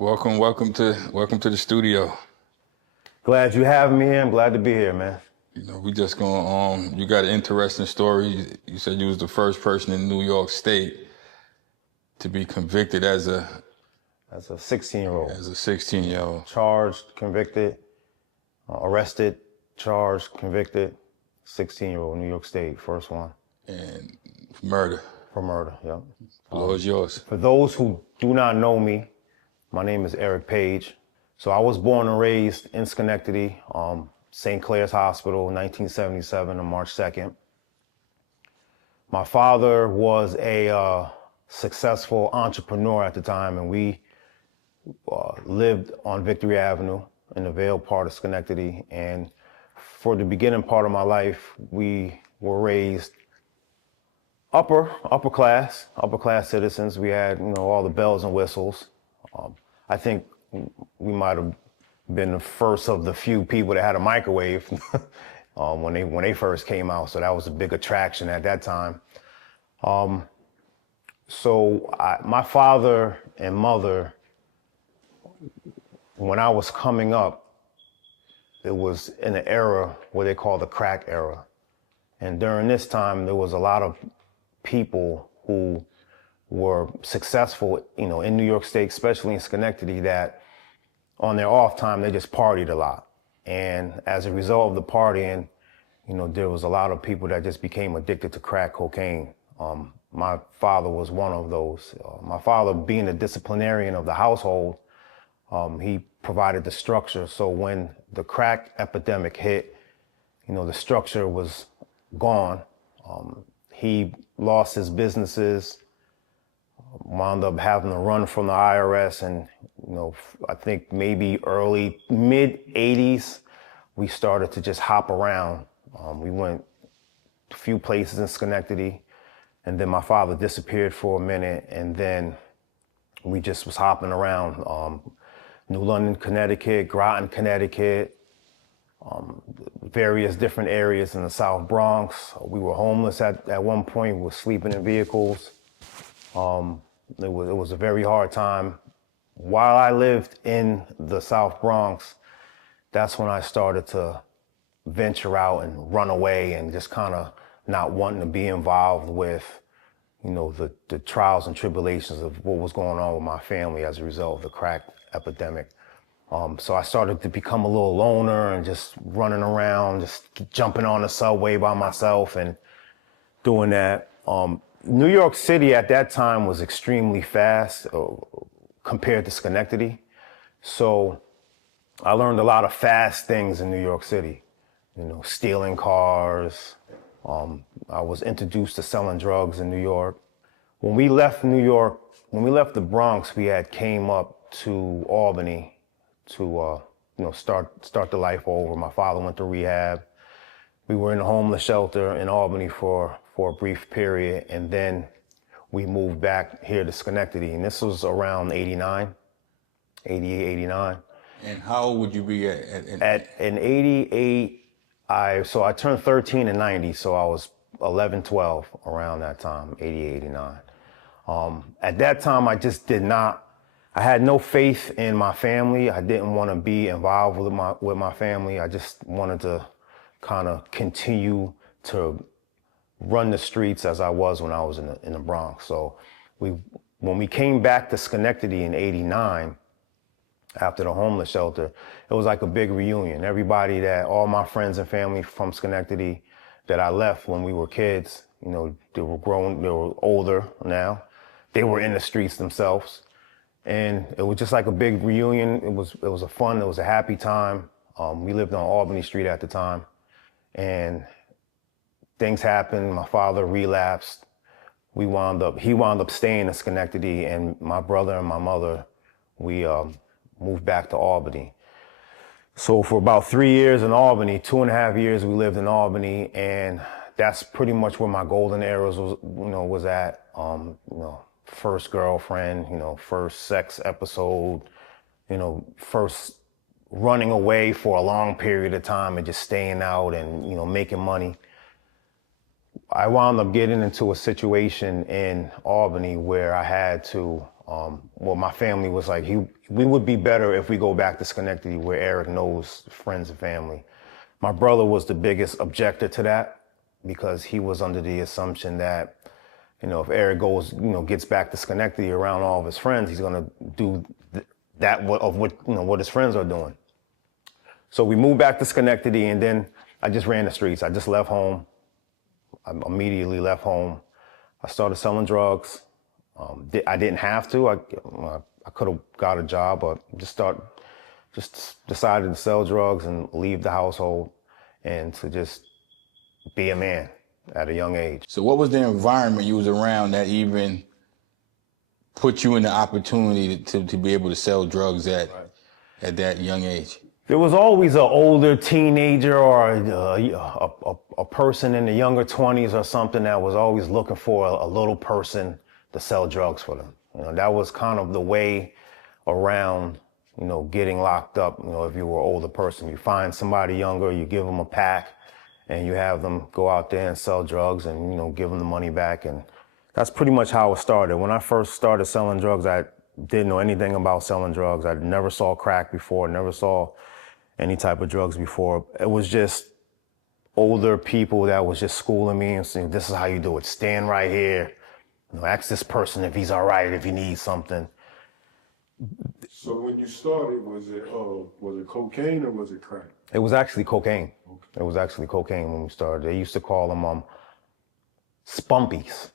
Welcome to the studio. Glad you have me here. I'm glad to be here, man. We just going you got an interesting story. You said you was the first person in New York State to be convicted as a As a 16-year-old, 16-year-old. charged, convicted, arrested, charged, convicted, 16-year-old, New York State, first one. And murder. For murder, yep. The floor is yours. For those who do not know me, my name is Eric Page. So I was born and raised in Schenectady, St. Clair's Hospital, 1977 on March 2nd. My father was a successful entrepreneur at the time, and we lived on Victory Avenue in the Vale part of Schenectady. And for the beginning part of my life, we were raised upper class citizens. We had, all the bells and whistles. I think we might have been the first of the few people that had a microwave when they first came out. So that was a big attraction at that time. My father and mother, when I was coming up, it was in an era what they call the crack era. And during this time, there was a lot of people who were successful, in New York State, especially in Schenectady, that on their off time, they just partied a lot. And as a result of the partying, there was a lot of people that just became addicted to crack cocaine. My father was one of those. My father, being the disciplinarian of the household, he provided the structure. So when the crack epidemic hit, the structure was gone. He lost his businesses, wound up having to run from the IRS. And, I think maybe mid 80s, we started to just hop around. We went a few places in Schenectady, and then my father disappeared for a minute, and then we just was hopping around. New London, Connecticut, Groton, Connecticut, various different areas in the South Bronx. We were homeless at one point. We were sleeping in vehicles. It was a very hard time. While I lived in the South Bronx, that's when I started to venture out and run away and just kind of not wanting to be involved with, the trials and tribulations of what was going on with my family as a result of the crack epidemic. So I started to become a little loner and just running around, just jumping on the subway by myself and doing that. New York City at that time was extremely fast compared to Schenectady. So I learned a lot of fast things in New York City, stealing cars. I was introduced to selling drugs in New York. When we left the Bronx, we had came up to Albany to, start the life over. My father went to rehab. We were in a homeless shelter in Albany for a brief period, and then we moved back here to Schenectady, and this was around 88, 89. And how old would you be In 88, I turned 13 in 90, so I was 11, 12 around that time, 88, 89. At that time, I had no faith in my family. I didn't want to be involved with my family. I just wanted to kind of continue to run the streets as I was when I was in the Bronx. So when we came back to Schenectady in 89, after the homeless shelter, it was like a big reunion. All my friends and family from Schenectady that I left when we were kids, they were grown, they were older now. They were in the streets themselves. And it was just like a big reunion. It was a happy time. We lived on Albany Street at the time. And things happened. My father relapsed. He wound up staying in Schenectady, and my brother and my mother, we moved back to Albany. So for about 3 years in Albany, 2.5 years we lived in Albany, and that's pretty much where my golden era was at. First girlfriend, first sex episode, first running away for a long period of time and just staying out and, making money. I wound up getting into a situation in Albany where I had to Well, my family was like, we would be better if we go back to Schenectady where Eric knows friends and family. My brother was the biggest objector to that because he was under the assumption that, if Eric goes, gets back to Schenectady around all of his friends, he's gonna do what his friends are doing. So we moved back to Schenectady, and then I just ran the streets. I just left home. I immediately left home. I started selling drugs. I didn't have to. I could have got a job, but just decided to sell drugs and leave the household and to just be a man at a young age. So what was the environment you was around that even put you in the opportunity to be able to sell drugs at that young age? There was always an older teenager or a person in the younger 20s or something that was always looking for a little person to sell drugs for them. That was kind of the way around, getting locked up. If you were an older person, you find somebody younger, you give them a pack, and you have them go out there and sell drugs and, give them the money back. And that's pretty much how it started. When I first started selling drugs, I didn't know anything about selling drugs. I never saw crack before, never saw any type of drugs before. It was just older people that was just schooling me and saying, this is how you do it. Stand right here. Ask this person if he's all right, if he needs something. So when you started, was it cocaine or was it crack? It was actually cocaine. Okay. It was actually cocaine when we started. They used to call them spumpies,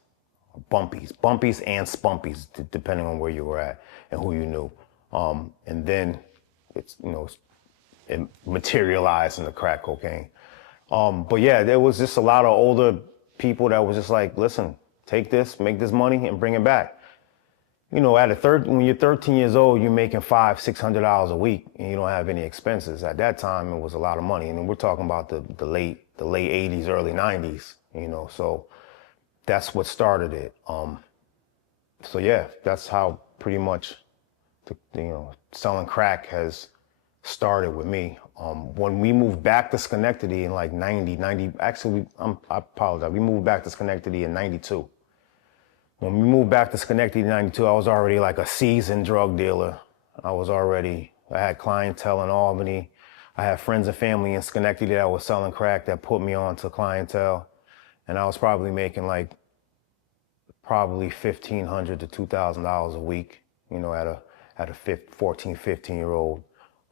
bumpies and spumpies, depending on where you were at and who you knew. And then it materialized into crack cocaine. But yeah, there was just a lot of older people that was just like, listen, take this, make this money and bring it back. When you're 13 years old, you're making $500-600 a week and you don't have any expenses. At that time, it was a lot of money. And we're talking about the late 80s, early 90s, so that's what started it. So yeah, that's how pretty much selling crack has started with me. When we moved back to Schenectady in like 90, actually, I apologize. We moved back to Schenectady in 92. When we moved back to Schenectady in 92, I was already like a seasoned drug dealer. I had clientele in Albany. I had friends and family in Schenectady that was selling crack that put me on to clientele. And I was probably making $1,500 to $2,000 a week, at a 14, 15-year-old.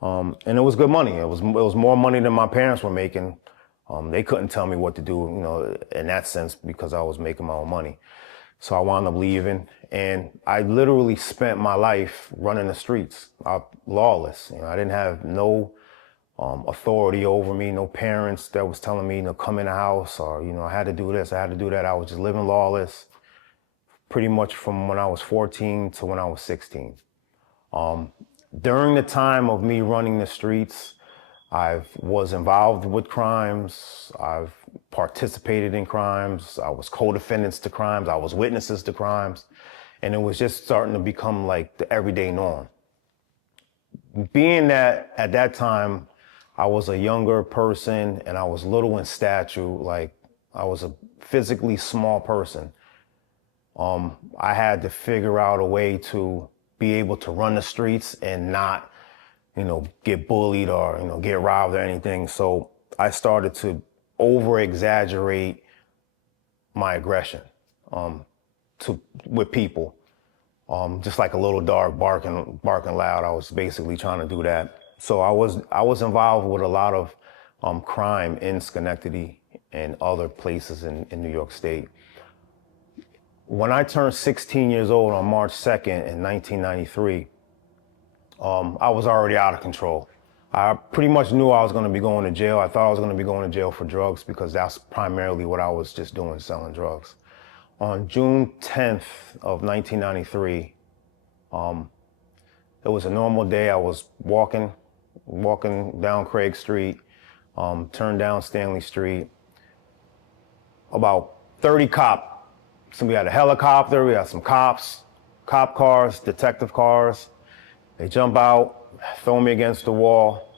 And it was good money. It was more money than my parents were making. They couldn't tell me what to do, in that sense, because I was making my own money. So I wound up leaving, and I literally spent my life running the streets, lawless. I didn't have no authority over me, no parents that was telling me to come in the house or, I had to do this, I had to do that. I was just living lawless pretty much from when I was 14 to when I was 16. During the time of me running the streets, I was involved with crimes. I've participated in crimes. I was co-defendants to crimes. I was witnesses to crimes. And it was just starting to become like the everyday norm. Being that at that time, I was a younger person and I was little in stature, like I was a physically small person. I had to figure out a way to be able to run the streets and not get bullied or, get robbed or anything. So I started to over-exaggerate my aggression with people. Just like a little dog barking loud. I was basically trying to do that. So I was involved with a lot of crime in Schenectady and other places in New York State. When I turned 16 years old on March 2nd in 1993, I was already out of control. I pretty much knew I was going to be going to jail. I thought I was going to be going to jail for drugs because that's primarily what I was just doing, selling drugs. On June 10th of 1993, it was a normal day. I was walking down Craig Street, turned down Stanley Street. About 30 cops. So we had a helicopter, we had some cops, cop cars, detective cars. They jump out, throw me against the wall,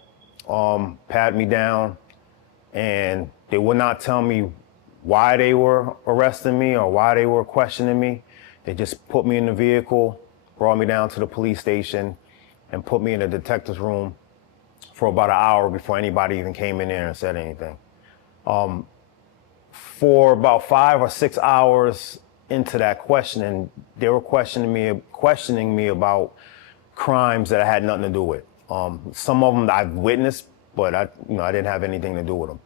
pat me down, and they would not tell me why they were arresting me or why they were questioning me. They just put me in the vehicle, brought me down to the police station and put me in a detective's room for about an hour before anybody even came in there and said anything. For about 5 or 6 hours into that questioning, they were questioning me about crimes that I had nothing to do with. Some of them I've witnessed, but I didn't have anything to do with them.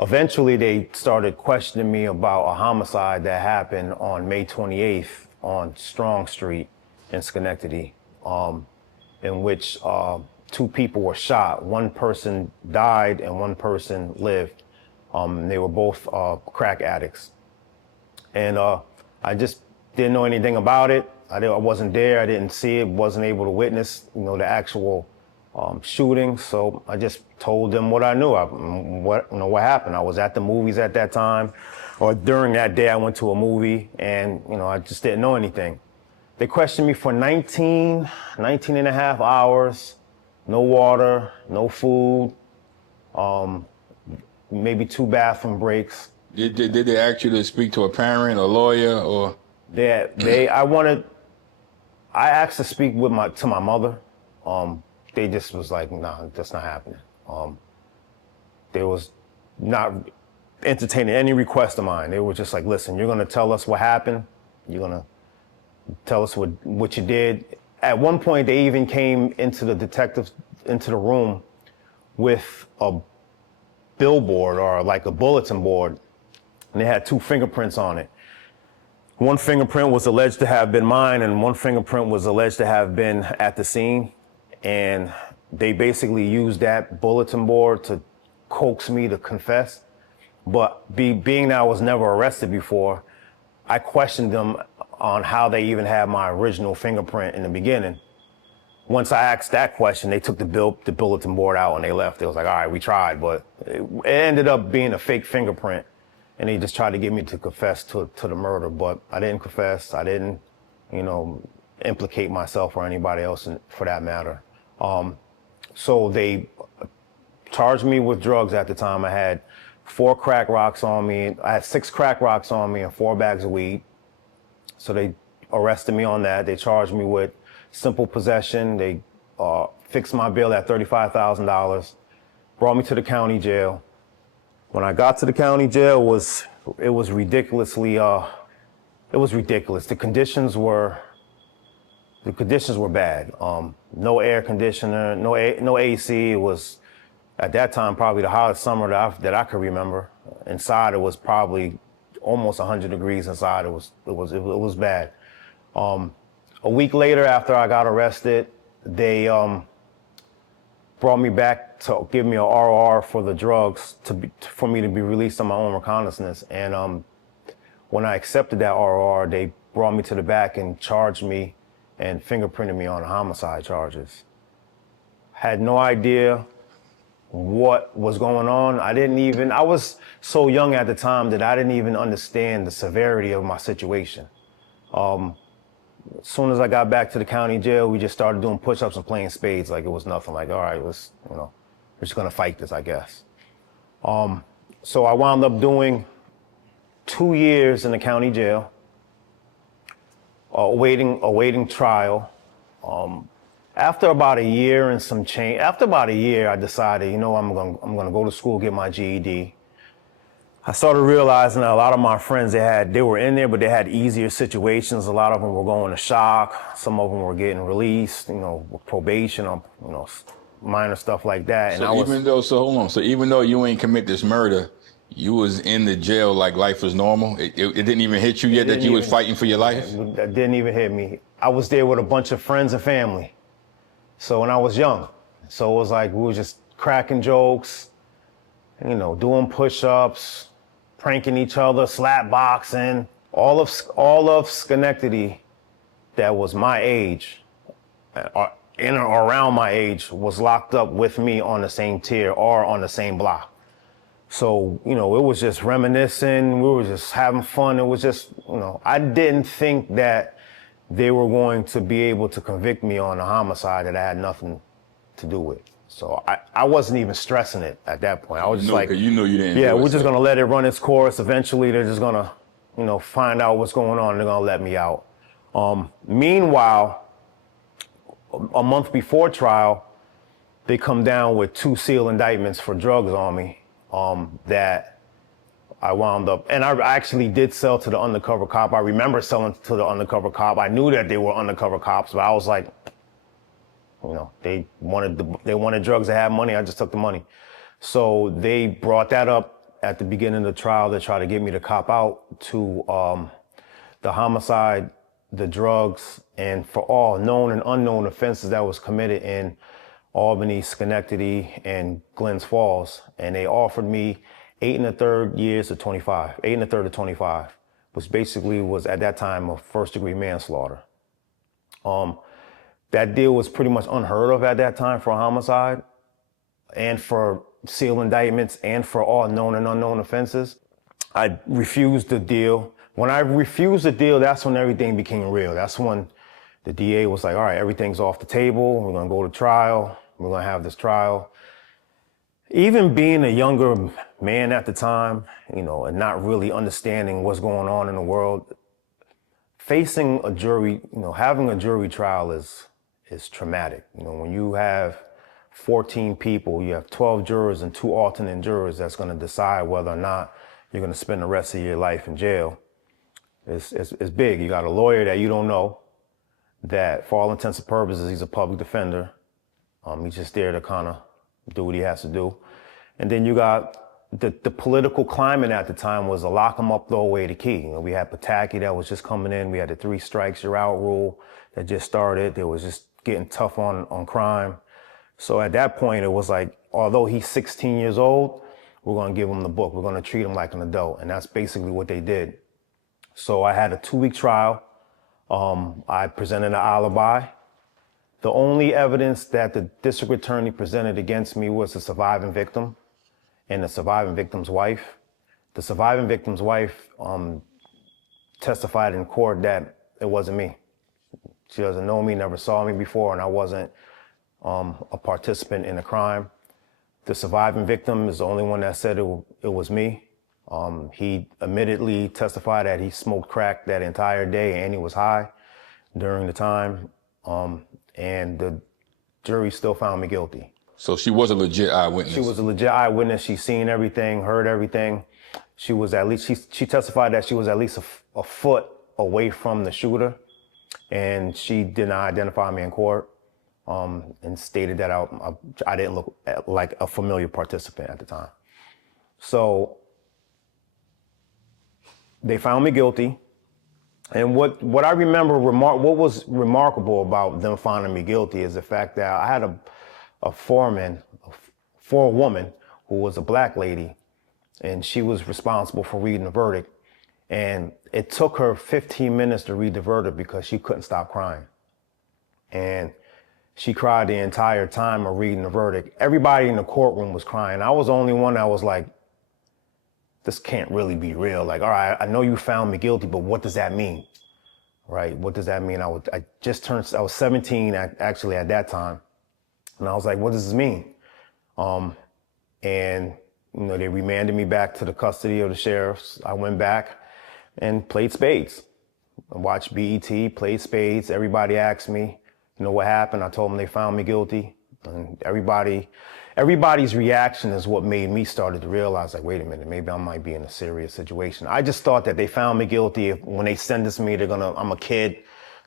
Eventually, they started questioning me about a homicide that happened on May 28th on Strong Street in Schenectady, in which 2 people were shot. One person died and one person lived. They were both crack addicts. And I just didn't know anything about it. I wasn't there. I didn't see it. Wasn't able to witness, the actual shooting. So I just told them what I knew. What happened. I was at the movies at that time, or during that day I went to a movie, and I just didn't know anything. They questioned me for 19 and a half hours. No water, no food, maybe 2 bathroom breaks. Did they ask you to speak to a parent, a lawyer, or? I asked to speak to my mother. They just was like, nah, that's not happening. They was not entertaining any request of mine. They were just like, listen, you're gonna tell us what happened. You're gonna tell us what you did. At one point, they even came into the room with a billboard or like a bulletin board, and they had 2 fingerprints on it. One fingerprint was alleged to have been mine, and one fingerprint was alleged to have been at the scene. And they basically used that bulletin board to coax me to confess. But being that I was never arrested before, I questioned them on how they even had my original fingerprint in the beginning. Once I asked that question, they took the bulletin board out and they left. It was like, all right, we tried, but it ended up being a fake fingerprint. And they just tried to get me to confess to the murder, but I didn't confess. I didn't, implicate myself or anybody else for that matter. So they charged me with drugs at the time. I had 4 crack rocks on me. I had 6 crack rocks on me and 4 bags of weed. So they arrested me on that. They charged me with simple possession. They fixed my bill at $35,000, brought me to the county jail. When I got to the county jail, it was ridiculous. The conditions were bad. No air conditioner, no AC. It was, at that time, probably the hottest summer that I could remember. Inside, it was probably almost 100 degrees inside. It was bad. A week later, after I got arrested, they brought me back to give me a ROR for the drugs for me to be released on my own recognizance. And when I accepted that ROR, they brought me to the back and charged me and fingerprinted me on homicide charges. Had no idea what was going on. I was so young at the time that I didn't even understand the severity of my situation. As soon as I got back to the county jail, we just started doing push-ups and playing spades like it was nothing. Like, all right, we're just gonna fight this, I guess. So I wound up doing 2 years in the county jail, awaiting trial. After about a year and some change, I decided, I'm gonna go to school, get my GED. I started realizing that a lot of my friends, they were in there, but they had easier situations. A lot of them were going to shock. Some of them were getting released, with probation or, minor stuff like that. So even though you ain't commit this murder, you was in the jail like life was normal? It didn't even hit you yet that you was fighting for your life? That didn't even hit me. I was there with a bunch of friends and family. So when I was young, so it was like we were just cracking jokes, doing push-ups, pranking each other, slap boxing. All of Schenectady that was my age, in or around my age, was locked up with me on the same tier or on the same block. So, it was just reminiscing. We were just having fun. It was just, I didn't think that they were going to be able to convict me on a homicide that I had nothing to do with. So I wasn't even stressing it at that point. I was just like, you knew you didn't. Yeah, we're just gonna let it run its course. Eventually, they're just gonna, find out what's going on. And they're gonna let me out. Meanwhile, a month before trial, they come down with 2 sealed indictments for drugs on me that I wound up, and I actually did sell to the undercover cop. I remember selling to the undercover cop. I knew that they were undercover cops, but I was like, they wanted drugs, they had money, I just took the money. So they brought that up at the beginning of the trial to try to get me to cop out to the homicide, the drugs, and for all known and unknown offenses that was committed in Albany, Schenectady, and Glens Falls. And they offered me 8 1/3 years to 25, 8 1/3 to 25, which basically was at that time a first-degree manslaughter. That deal was pretty much unheard of at that time for a homicide and for sealed indictments and for all known and unknown offenses. I refused the deal. When I refused the deal, that's when everything became real. That's when the DA was like, all right, everything's off the table. We're going to go to trial. We're going to have this trial. Even being a younger man at the time, and not really understanding what's going on in the world, facing a jury, having a jury trial is traumatic. When you have 14 people, you have 12 jurors and 2 alternate jurors that's going to decide whether or not you're going to spend the rest of your life in jail. It's big. You got a lawyer that you don't know, that for all intents and purposes, he's a public defender. He's just there to kind of do what he has to do. And then you got the political climate at the time was a lock him up, throw away the key. We had Pataki that was just coming in. We had the 3 strikes, you're out rule that just started. It was just getting tough on crime. So at that point, it was like, although he's 16 years old, we're going to give him the book. We're going to treat him like an adult. And that's basically what they did. So I had a 2-week trial. I presented an alibi. The only evidence that the district attorney presented against me was the surviving victim and the surviving victim's wife. The surviving victim's wife testified in court that it wasn't me. She doesn't know me, never saw me before, and I wasn't a participant in the crime. The surviving victim is the only one that said it was me. He admittedly testified that he smoked crack that entire day and he was high during the time. And the jury still found me guilty. So she was a legit eyewitness? She was a legit eyewitness. She seen everything, heard everything. She testified that she was at least a foot away from the shooter. And she did not identify me in court and stated that I didn't look like a familiar participant at the time. So they found me guilty. And what I remember, what was remarkable about them finding me guilty is the fact that I had a forewoman who was a black lady, and she was responsible for reading the verdict. And it took her 15 minutes to read the verdict because she couldn't stop crying. And she cried the entire time of reading the verdict. Everybody in the courtroom was crying. I was the only one that was like, this can't really be real. Like, all right, I know you found me guilty, but what does that mean? Right? What does that mean? I was 17 actually at that time. And I was like, what does this mean? And, they remanded me back to the custody of the sheriffs. I went back and played spades. I watched BET, played spades. Everybody asked me, what happened? I told them they found me guilty. And everybody's reaction is what made me started to realize, like, wait a minute, maybe I might be in a serious situation. I just thought that they found me guilty. When they sentence me, I'm a kid,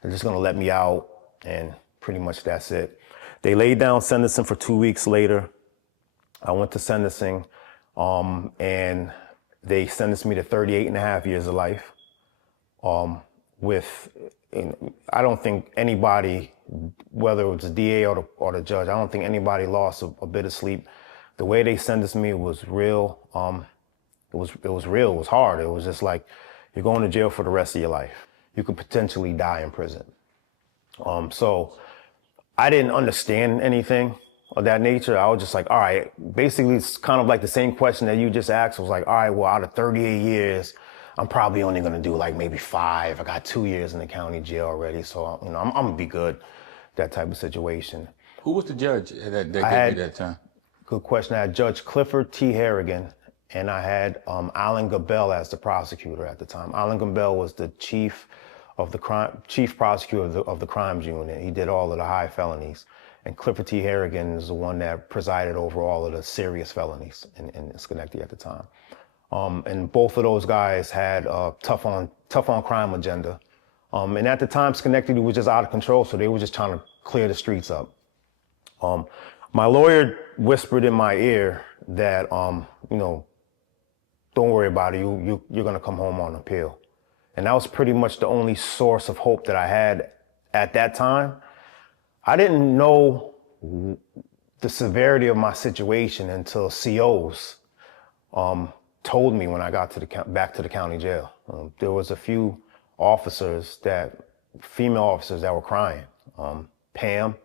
they're just gonna let me out, and pretty much that's it. They laid down sentencing for 2 weeks later. I went to sentencing, and they sentenced me to 38 and a half years of life. I don't think anybody, whether it was the DA or the judge, I don't think anybody lost a bit of sleep. The way they sentenced me was real. It was real. It was hard. It was just like, you're going to jail for the rest of your life. You could potentially die in prison. So I didn't understand anything of that nature. I was just like, all right, basically it's kind of like the same question that you just asked. I was like, all right, well, out of 38 years, I'm probably only gonna do like maybe 5. I got 2 years in the county jail already, so I'm gonna be good. That type of situation. Who was the judge that gave you that time? Good question. I had Judge Clifford T. Harrigan, and I had Alan Gabel as the prosecutor at the time. Alan Gabel was the chief of the chief prosecutor of the crimes unit. He did all of the high felonies. And Clifford T. Harrigan is the one that presided over all of the serious felonies in Schenectady at the time. And both of those guys had a tough on crime agenda. And at the time, Schenectady was just out of control, so they were just trying to clear the streets up. My lawyer whispered in my ear that, don't worry about it, you're gonna come home on appeal. And that was pretty much the only source of hope that I had at that time. I didn't know the severity of my situation until COs told me when I got back to the county jail. There was a few female officers that were crying. Pam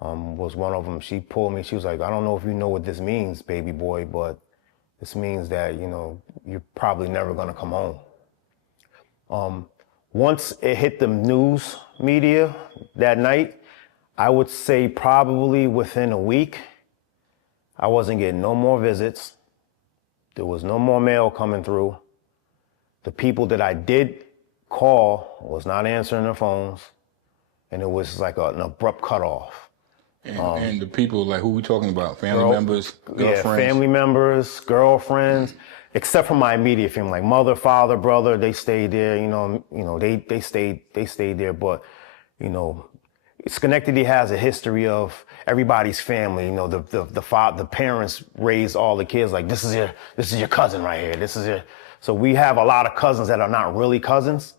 was one of them. She pulled me. She was like, I don't know if you know what this means, baby boy, but this means that, you're probably never gonna come home. Once it hit the news media that night, I would say probably within a week, I wasn't getting no more visits. There was no more mail coming through. The people that I did call was not answering their phones, and it was like an abrupt cutoff. And the people, like, who we talking about? Family members, girlfriends? Yeah, family members, girlfriends, except for my immediate family, like mother, father, brother. They stayed there. They stayed there. But Schenectady has a history of everybody's family. The parents raised all the kids like, this is your cousin right here. So we have a lot of cousins that are not really cousins,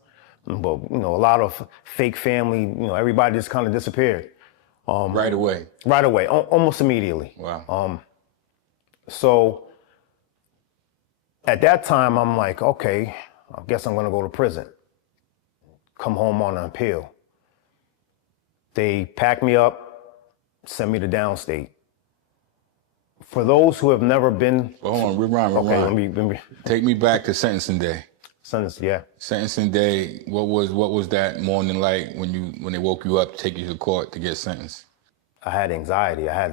but a lot of fake family. Everybody just kind of disappeared. Right away. Right away, almost immediately. Wow. So at that time, I'm like, okay, I guess I'm gonna go to prison. Come home on an appeal. They pack me up, send me to downstate. For those who have never been... Well, hold on, rewind. Okay, let me... Take me back to sentencing day. Yeah. Sentencing day, what was that morning like when they woke you up to take you to court to get sentenced? I had anxiety. I had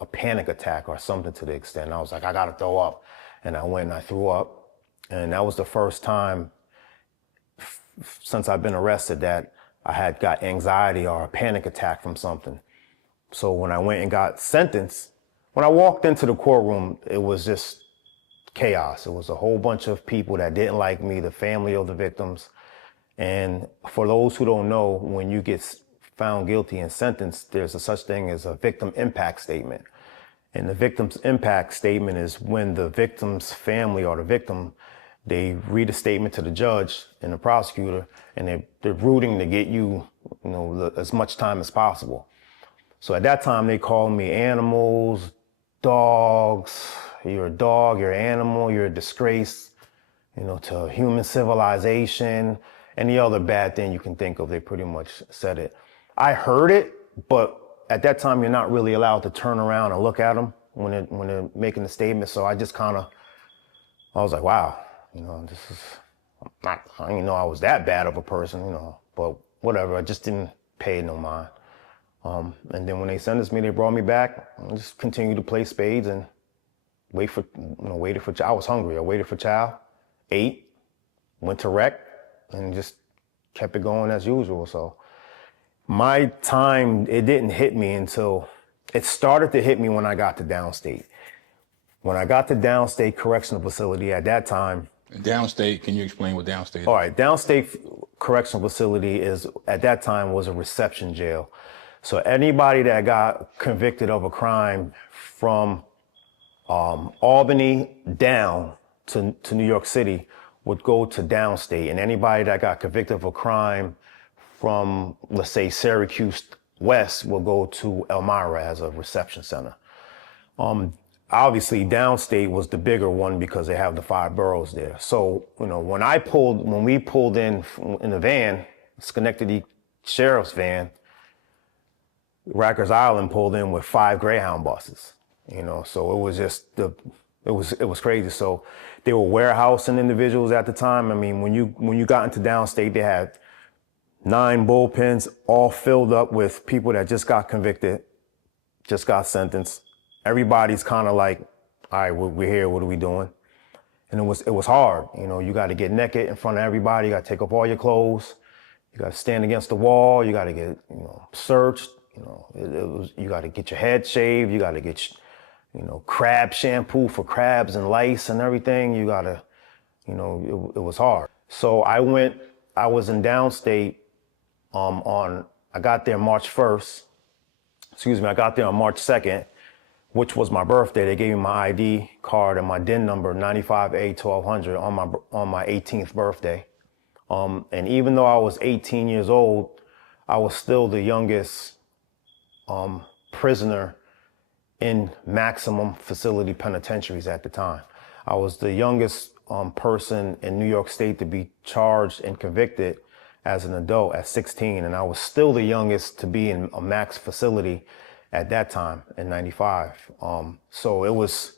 a panic attack or something to the extent. I was like, I gotta throw up. And I went and I threw up. And that was the first time since I've been arrested that I had got anxiety or a panic attack from something. So when I went and got sentenced, when I walked into the courtroom, it was just chaos. It was a whole bunch of people that didn't like me, the family of the victims. And for those who don't know, when you get found guilty and sentenced, there's a such thing as a victim impact statement. And the victim's impact statement is when the victim's family or the victim, they read a statement to the judge and the prosecutor, and they're rooting to get you, as much time as possible. So at that time, they called me animals, dogs. You're a dog, you're an animal, you're a disgrace, to human civilization. Any other bad thing you can think of, they pretty much said it. I heard it, but at that time, you're not really allowed to turn around and look at them when they're making the statement. So I just I was like, wow, this is not, I didn't know I was that bad of a person, but whatever. I just didn't pay no mind. And then when they sentenced me, they brought me back and just continued to play spades and waited for, I was hungry. I waited for chow, ate, went to rec, and just kept it going as usual. So my time, it didn't hit me until, it started to hit me when I got to downstate. When I got to downstate correctional facility at that time. Downstate, can you explain what downstate is? All right, downstate correctional facility at that time was a reception jail. So anybody that got convicted of a crime from Albany down to New York City would go to downstate, and anybody that got convicted of a crime from, let's say, Syracuse West will go to Elmira as a reception center. Obviously, downstate was the bigger one because they have the 5 boroughs there. So, when we pulled in the van, Schenectady Sheriff's van, Rikers Island pulled in with 5 Greyhound buses. So it was just it was crazy. So they were warehousing individuals at the time. I mean, when you got into downstate, they had 9 bullpens all filled up with people that just got convicted, just got sentenced. Everybody's kind of like, all right, we're here. What are we doing? And it was hard. You got to get naked in front of everybody. You got to take off all your clothes. You got to stand against the wall. You got to get, searched. You got to get your head shaved. You got to get, crab shampoo for crabs and lice and everything. You got to, it was hard. So I was in downstate I got there March 1st. I got there on March 2nd, which was my birthday. They gave me my ID card and my DIN number, 95A1200, on my 18th birthday. And even though I was 18 years old, I was still the youngest prisoner in maximum facility penitentiaries at the time. I was the youngest person in New York State to be charged and convicted as an adult at 16, and I was still the youngest to be in a max facility at that time in 95. So it was,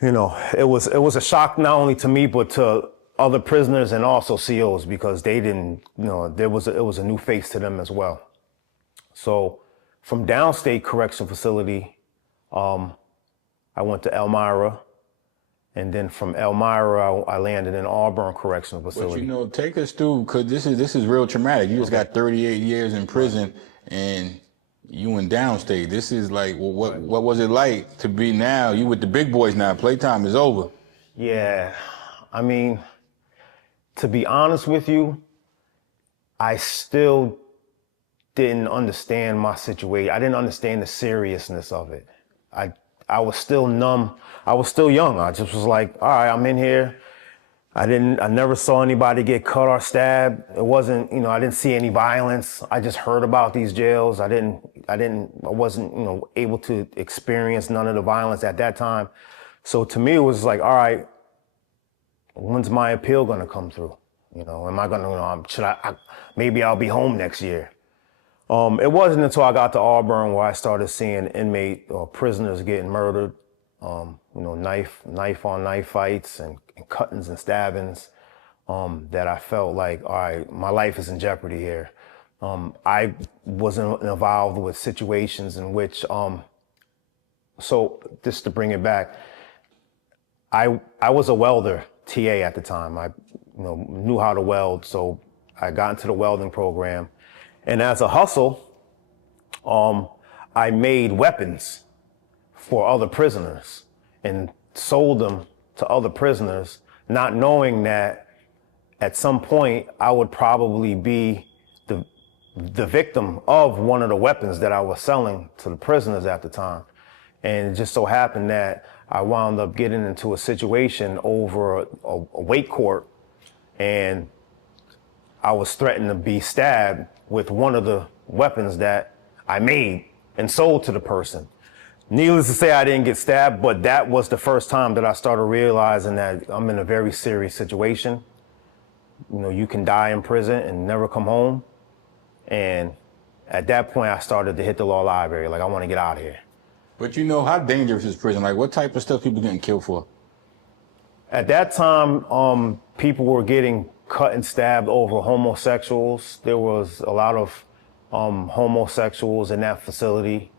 it was a shock not only to me but to other prisoners and also COs, because they didn't, it was a new face to them as well. So from downstate correction facility, I went to Elmira. And then from Elmira, I landed in Auburn Correctional Facility. But take us through, because this is real traumatic. You just got 38 years in prison, and you in downstate. This is like, what was it like to be now? You with the big boys now. Playtime is over. Yeah, I mean, to be honest with you, I still didn't understand my situation. I didn't understand the seriousness of it. I was still numb. I was still young. I just was like, all right, I'm in here. I never saw anybody get cut or stabbed. It wasn't, I didn't see any violence. I just heard about these jails. I wasn't, able to experience none of the violence at that time. So to me, it was like, all right, when's my appeal gonna come through? Am I gonna, maybe I'll be home next year. It wasn't until I got to Auburn where I started seeing inmate or prisoners getting murdered, knife on knife fights and cuttings and stabbings, that I felt like, all right, my life is in jeopardy here. I was involved with situations in which, so just to bring it back, I was a welder, TA at the time. I knew how to weld, so I got into the welding program. And as a hustle, I made weapons for other prisoners and sold them to other prisoners, not knowing that at some point I would probably be the victim of one of the weapons that I was selling to the prisoners at the time. And it just so happened that I wound up getting into a situation over a weight court, and I was threatened to be stabbed with one of the weapons that I made and sold to the person. Needless to say, I didn't get stabbed, but that was the first time that I started realizing that I'm in a very serious situation. You can die in prison and never come home. And at that point, I started to hit the law library. Like, I want to get out of here. But how dangerous is prison? Like, what type of stuff people getting killed for? At that time, people were getting cut and stabbed over homosexuals. There was a lot of homosexuals in that facility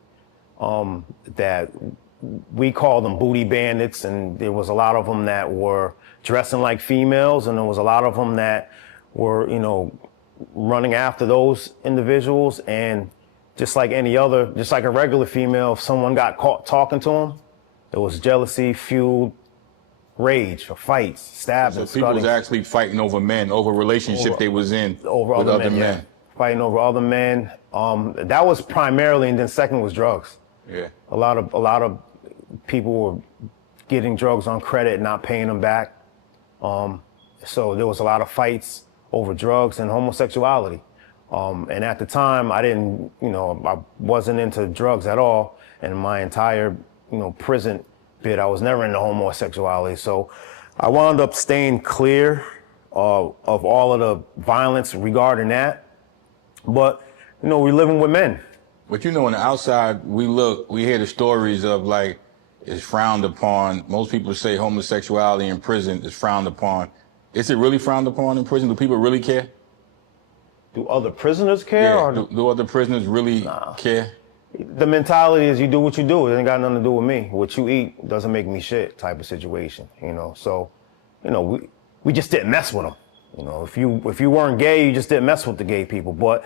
that we call them booty bandits, and there was a lot of them that were dressing like females, and there was a lot of them that were, running after those individuals. And just like a regular female, if someone got caught talking to them, there was jealousy, feud, rage, or fights, stabbing. So people was actually fighting over men, over relationships they was in over with other men. Yeah. Fighting over other men. That was primarily, and then second was drugs. Yeah. A lot of people were getting drugs on credit and not paying them back. So there was a lot of fights over drugs and homosexuality. And at the time, I wasn't into drugs at all. And my entire, prison bit, I was never into homosexuality. So I wound up staying clear of all of the violence regarding that. But, we're living with men. But on the outside, we hear the stories of like, it's frowned upon. Most people say homosexuality in prison is frowned upon. Is it really frowned upon in prison? Do people really care? Do other prisoners care? Yeah. Or Do other prisoners really care? The mentality is you do what you do. It ain't got nothing to do with me. What you eat doesn't make me shit type of situation, So, we just didn't mess with them. You know, if you weren't gay, you just didn't mess with the gay people. But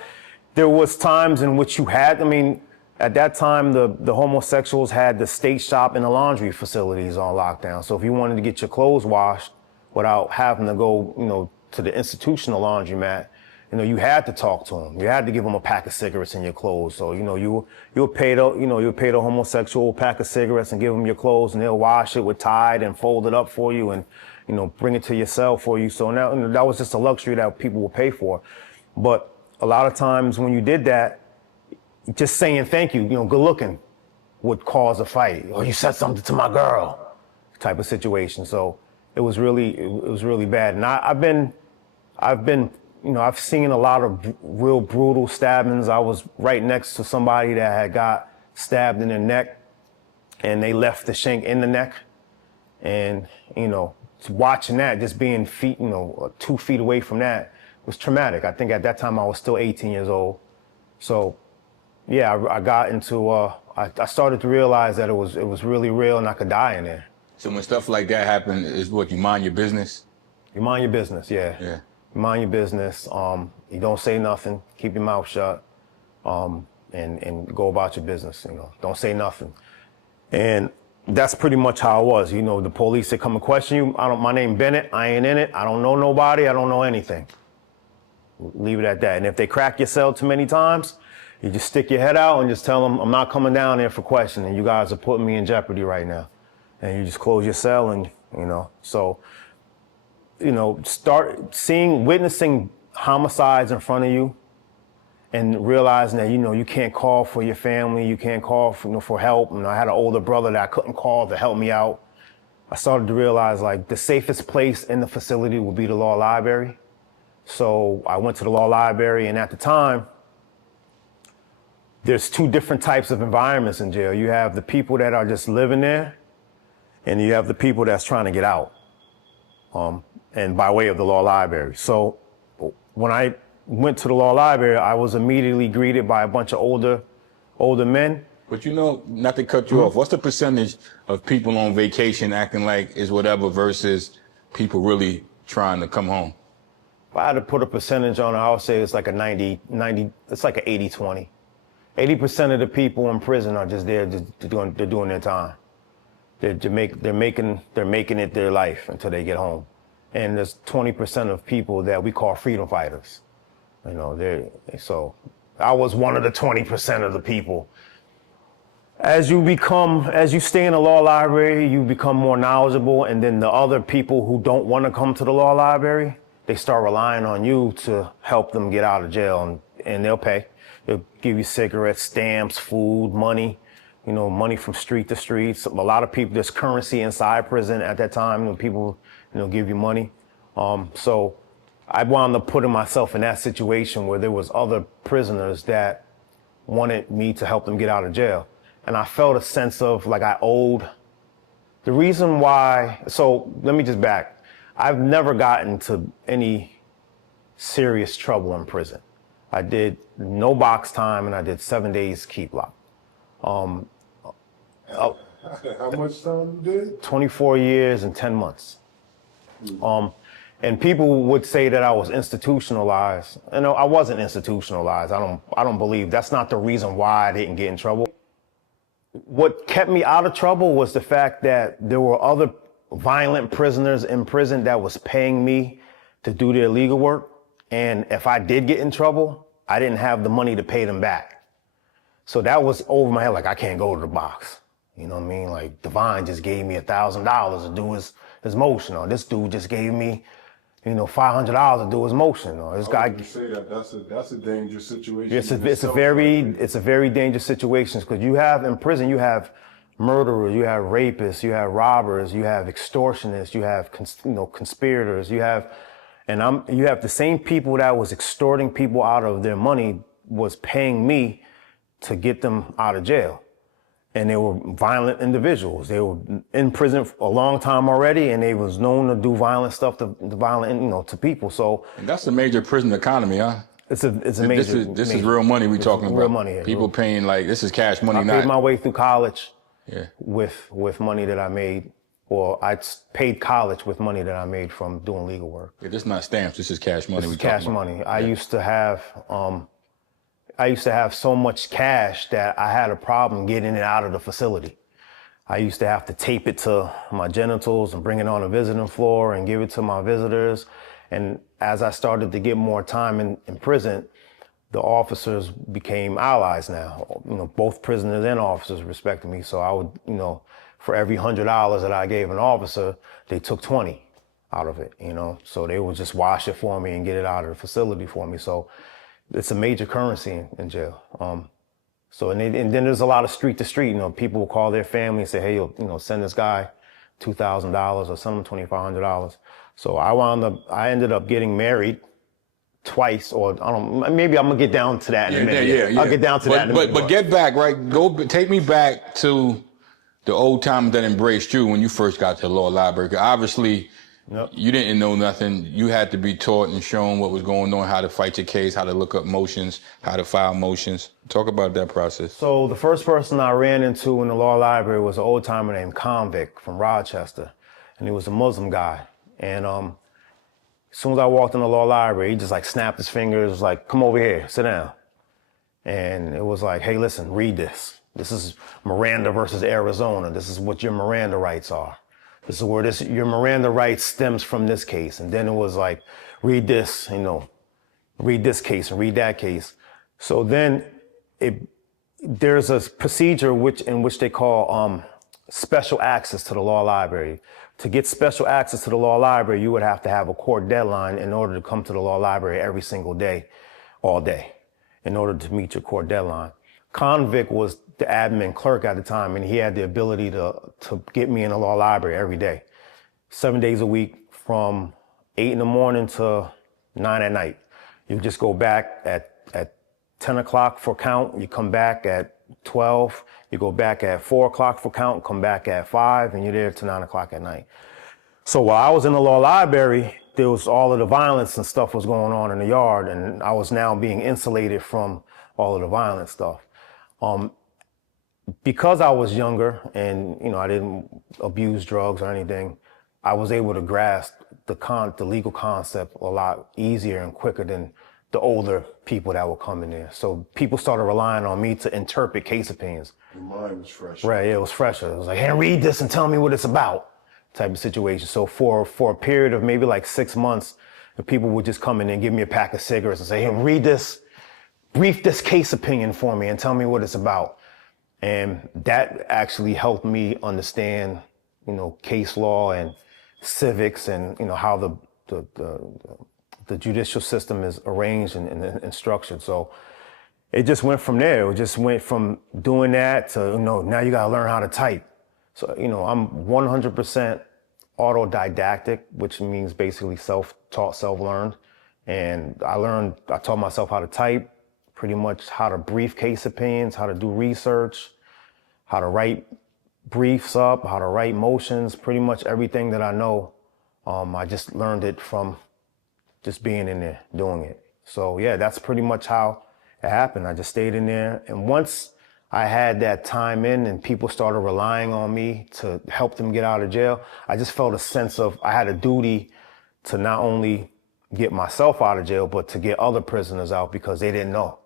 there was times in which you had, I mean, at that time, the homosexuals had the skate shop and the laundry facilities on lockdown. So if you wanted to get your clothes washed without having to go, you know, to the institutional laundromat, you know, you had to talk to them. You had to give them a pack of cigarettes in your clothes. So, you know, you'll pay the homosexual a pack of cigarettes and give them your clothes, and they'll wash it with Tide and fold it up for you and, you know, bring it to your cell for you. So now, you know, that was just a luxury that people would pay for. But a lot of times when you did that, just saying thank you, you know, good looking, would cause a fight. Oh, you said something to my girl, type of situation. So it was really bad. And I've been, you know, I've seen a lot of real brutal stabbings. I was right next to somebody that had got stabbed in the neck, and they left the shank in the neck. And, you know, watching that, just being 2 feet away from that was traumatic. I think at that time I was still 18 years old. So yeah, I got into, I started to realize that it was really real and I could die in there. So when stuff like that happen, is what, you mind your business? You mind your business, yeah. Yeah. You mind your business. You don't say nothing. Keep your mouth shut, and go about your business. You know, don't say nothing. And that's pretty much how it was. You know, the police, they come and question you. My name Bennett. I ain't in it. I don't know nobody. I don't know anything. Leave it at that. And if they crack your cell too many times, you just stick your head out and just tell them, I'm not coming down there for questioning. You guys are putting me in jeopardy right now. And you just close your cell and, you know, so, you know, start witnessing homicides in front of you and realizing that, you know, you can't call for your family. You can't call for help. And I had an older brother that I couldn't call to help me out. I started to realize, like, the safest place in the facility would be the law library. So I went to the law library, and at the time, there's 2 different types of environments in jail. You have the people that are just living there, and you have the people that's trying to get out, and by way of the law library. So when I went to the law library, I was immediately greeted by a bunch of older men. But you know, not to cut you off, what's the percentage of people on vacation acting like it's whatever versus people really trying to come home? If I had to put a percentage on it, I would say it's like a 90, it's like an 80-20. 80% of the people in prison are just there, they're doing their time. They're making it their life until they get home. And there's 20% of people that we call freedom fighters. You know, so I was one of the 20% of the people. As you stay in the law library, you become more knowledgeable, and then the other people who don't want to come to the law library, they start relying on you to help them get out of jail, and they'll pay. They'll give you cigarettes, stamps, food, money, you know, money from street to street. So a lot of people, there's currency inside prison at that time when people, you know, give you money. So I wound up putting myself in that situation where there was other prisoners that wanted me to help them get out of jail. And I felt a sense of like I owed. The reason why, so let me just back. I've never gotten to any serious trouble in prison. I did no box time, and I did 7 days keep lock. How much time you did? 24 years and 10 months. And people would say that I was institutionalized. You know, I wasn't institutionalized. I don't believe that's not the reason why I didn't get in trouble. What kept me out of trouble was the fact that there were other violent prisoners in prison that was paying me to do their legal work. And if I did get in trouble, I didn't have the money to pay them back. So that was over my head. Like, I can't go to the box. You know what I mean? Like, Divine just gave me $1,000 to do his motion. Or this dude just gave me, you know, $500 to do his motion. Or this guy. You say that that's a dangerous situation. It's a very dangerous situation, because you have in prison, you have murderers, you have rapists, you have robbers, you have extortionists, you have conspirators, you have the same people that was extorting people out of their money was paying me to get them out of jail. And they were violent individuals. They were in prison for a long time already, and they was known to do violent stuff to people. So, and that's a major prison economy, huh? It's a major. This is real money we talking about. Real money here. People paying, like, this is cash money. I paid my way through college. Yeah. With money that I made or I paid college with money that I made from doing legal work. Yeah, this is not stamps. This is cash money. This is cash money. I used to have so much cash that I had a problem getting it out of the facility. I used to have to tape it to my genitals and bring it on the visiting floor and give it to my visitors. And as I started to get more time in prison, the officers became allies now. Both prisoners and officers respected me. So I would, for every $100 that I gave an officer, they took 20 out of it, So they would just wash it for me and get it out of the facility for me. So it's a major currency in jail. And then there's a lot of street to street. People will call their family and say, hey, send this guy $2,000 or send him $2,500. So I ended up getting married twice, or maybe I'm gonna get down to that in a minute. Yeah. I'll get down to that in a minute. But get back, right? Take me back to the old times that embraced you when you first got to the law library. 'Cause obviously, you didn't know nothing. You had to be taught and shown what was going on, how to fight your case, how to look up motions, how to file motions. Talk about that process. So the first person I ran into in the law library was an old timer named Convict from Rochester, and he was a Muslim guy. And as soon as I walked in the law library, he just like snapped his fingers, was like, come over here, sit down. And it was like, hey, listen, read this. This is Miranda versus Arizona. This is what your Miranda rights are. This is where your Miranda rights stems from this case. And then it was like, read this, read this case and read that case. So then there's a procedure in which they call special access to the law library. To get special access to the law library, you would have to have a court deadline in order to come to the law library every single day, all day, in order to meet your court deadline. Convict was the admin clerk at the time, and he had the ability to get me in the law library every day, 7 days a week from 8 in the morning to 9 at night. You just go back at 10 o'clock for count, you come back at 12, you go back at 4 o'clock for count, come back at 5, and you're there till 9 o'clock at night. So while I was in the law library, there was all of the violence and stuff was going on in the yard, and I was now being insulated from all of the violent stuff. Because I was younger and, I didn't abuse drugs or anything, I was able to grasp the legal concept a lot easier and quicker than the older people that would come in there. So people started relying on me to interpret case opinions. Your mind was fresher. Right, it was fresher. It was like, hey, read this and tell me what it's about type of situation. So for a period of maybe like 6 months, the people would just come in and give me a pack of cigarettes and say, hey, read this, brief this case opinion for me and tell me what it's about. And that actually helped me understand, case law and civics and, how the judicial system is arranged and structured. So it just went from there. It just went from doing that to, now you gotta learn how to type. So, I'm 100% autodidactic, which means basically self-taught, self-learned. And I taught myself how to type, pretty much how to brief case opinions, how to do research, how to write briefs up, how to write motions, pretty much everything that I know. I just learned it from just being in there, doing it. So yeah, that's pretty much how it happened. I just stayed in there. And once I had that time in and people started relying on me to help them get out of jail, I just felt a sense of, I had a duty to not only get myself out of jail, but to get other prisoners out because they didn't know.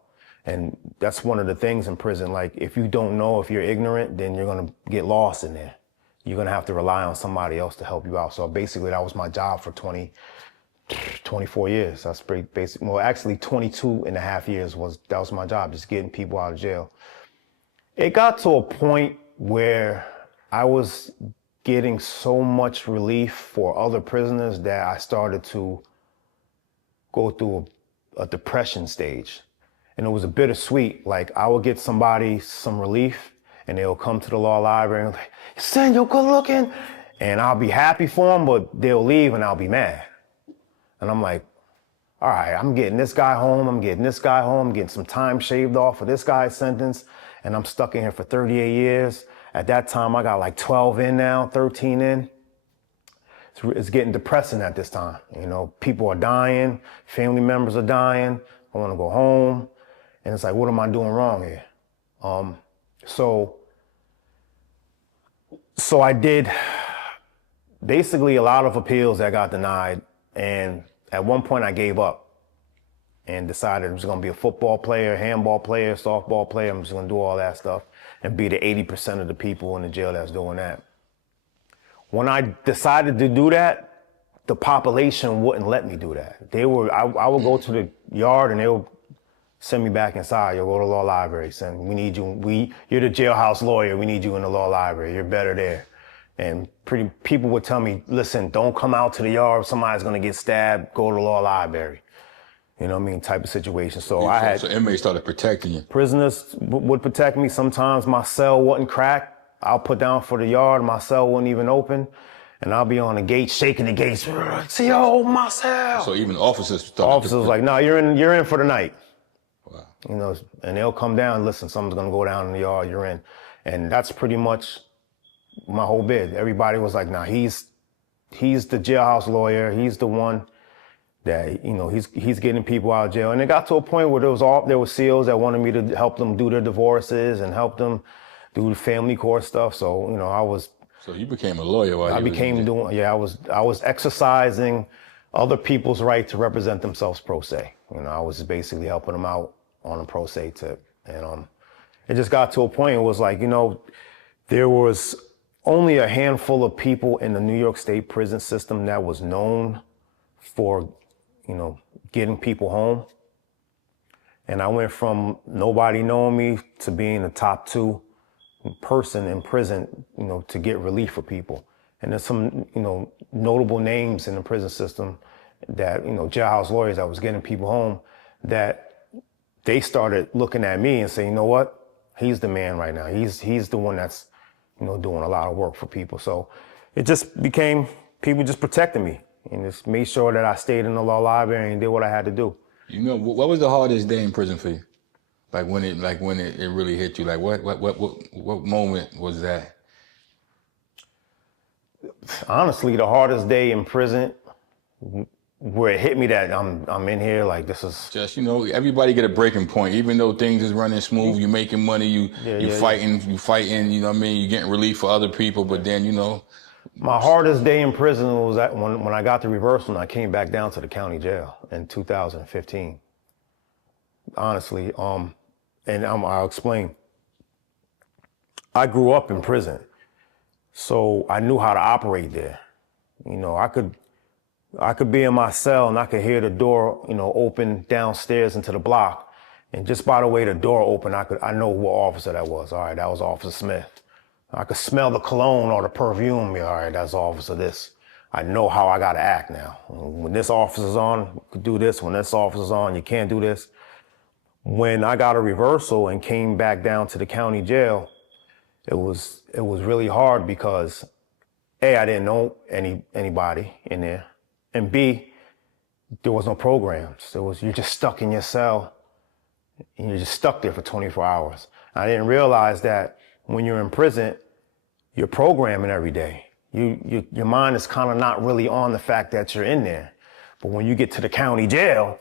And that's one of the things in prison. Like, if you don't know, if you're ignorant, then you're going to get lost in there. You're going to have to rely on somebody else to help you out. So basically that was my job for 24 years. That's pretty basic. Well, actually 22 and a half years that was my job, just getting people out of jail. It got to a point where I was getting so much relief for other prisoners that I started to go through a depression stage. And it was a bittersweet. Like, I would get somebody some relief and they'll come to the law library and like, son, you're good looking. And I'll be happy for them, but they'll leave and I'll be mad. And I'm like, all right, I'm getting this guy home. I'm getting this guy home. I'm getting some time shaved off for this guy's sentence. And I'm stuck in here for 38 years. At that time, I got like 12 in now, 13 in. It's getting depressing at this time. People are dying. Family members are dying. I want to go home. And it's like, what am I doing wrong here? So I did basically a lot of appeals that got denied. And at one point I gave up and decided I'm just gonna be a football player, handball player, softball player. I'm just gonna do all that stuff and be the 80% of the people in the jail that's doing that. When I decided to do that, the population wouldn't let me do that. I would go to the yard and they would send me back inside. You'll go to the law library. We need you. You're the jailhouse lawyer. We need you in the law library. You're better there. And people would tell me, listen, don't come out to the yard. Somebody's gonna get stabbed. Go to the law library. You know what I mean? Type of situation. So So inmates started protecting you. Prisoners would protect me. Sometimes my cell wasn't cracked. I'll put down for the yard. My cell wouldn't even open. And I'll be on the gate, shaking the gates. See, yo, my cell. So even officers started. Officers like, no, you're in for the night. Wow. You know, and they'll come down. Listen, something's gonna go down in the yard. You're in, and that's pretty much my whole bid. Everybody was like, nah, he's the jailhouse lawyer. He's the one that, you know, he's getting people out of jail. And it got to a point where there was SEALs that wanted me to help them do their divorces and help them do the family court stuff. So, you know, So you became a lawyer while I was exercising other people's right to represent themselves pro se. You know, I was basically helping them out on a pro se tip. And it just got to a point, it was like, you know, there was only a handful of people in the New York State prison system that was known for, you know, getting people home. And I went from nobody knowing me to being the top 2 person in prison, you know, to get relief for people. And there's some, you know, notable names in the prison system that, you know, jailhouse lawyers that was getting people home, that they started looking at me and saying, you know what, he's the man right now. He's the one that's, you know, doing a lot of work for people. So it just became people just protecting me and just made sure that I stayed in the law library and did what I had to do. You know, what was the hardest day in prison for you? Like when it really hit you? Like what moment was that? Honestly, the hardest day in prison, where it hit me that I'm in here, like this is just, you know, everybody get a breaking point. Even though things is running smooth, you're making money, you fighting, you know what I mean, you're getting relief for other people, but then, you know. My hardest day in prison was that when I got the reversal and I came back down to the county jail in 2015. Honestly, and I'll explain. I grew up in prison, so I knew how to operate there. You know, I could be in my cell and I could hear the door, you know, open downstairs into the block. And just by the way the door opened, I know what officer that was. All right, that was Officer Smith. I could smell the cologne or the perfume. All right, that's Officer this. I know how I gotta act now. When this officer's on, you could do this. When this officer's on, you can't do this. When I got a reversal and came back down to the county jail, it was really hard because A, I didn't know anybody in there. And B, there was no programs. You're just stuck in your cell and you're just stuck there for 24 hours. I didn't realize that when you're in prison, you're programming every day. Your mind is kind of not really on the fact that you're in there. But when you get to the county jail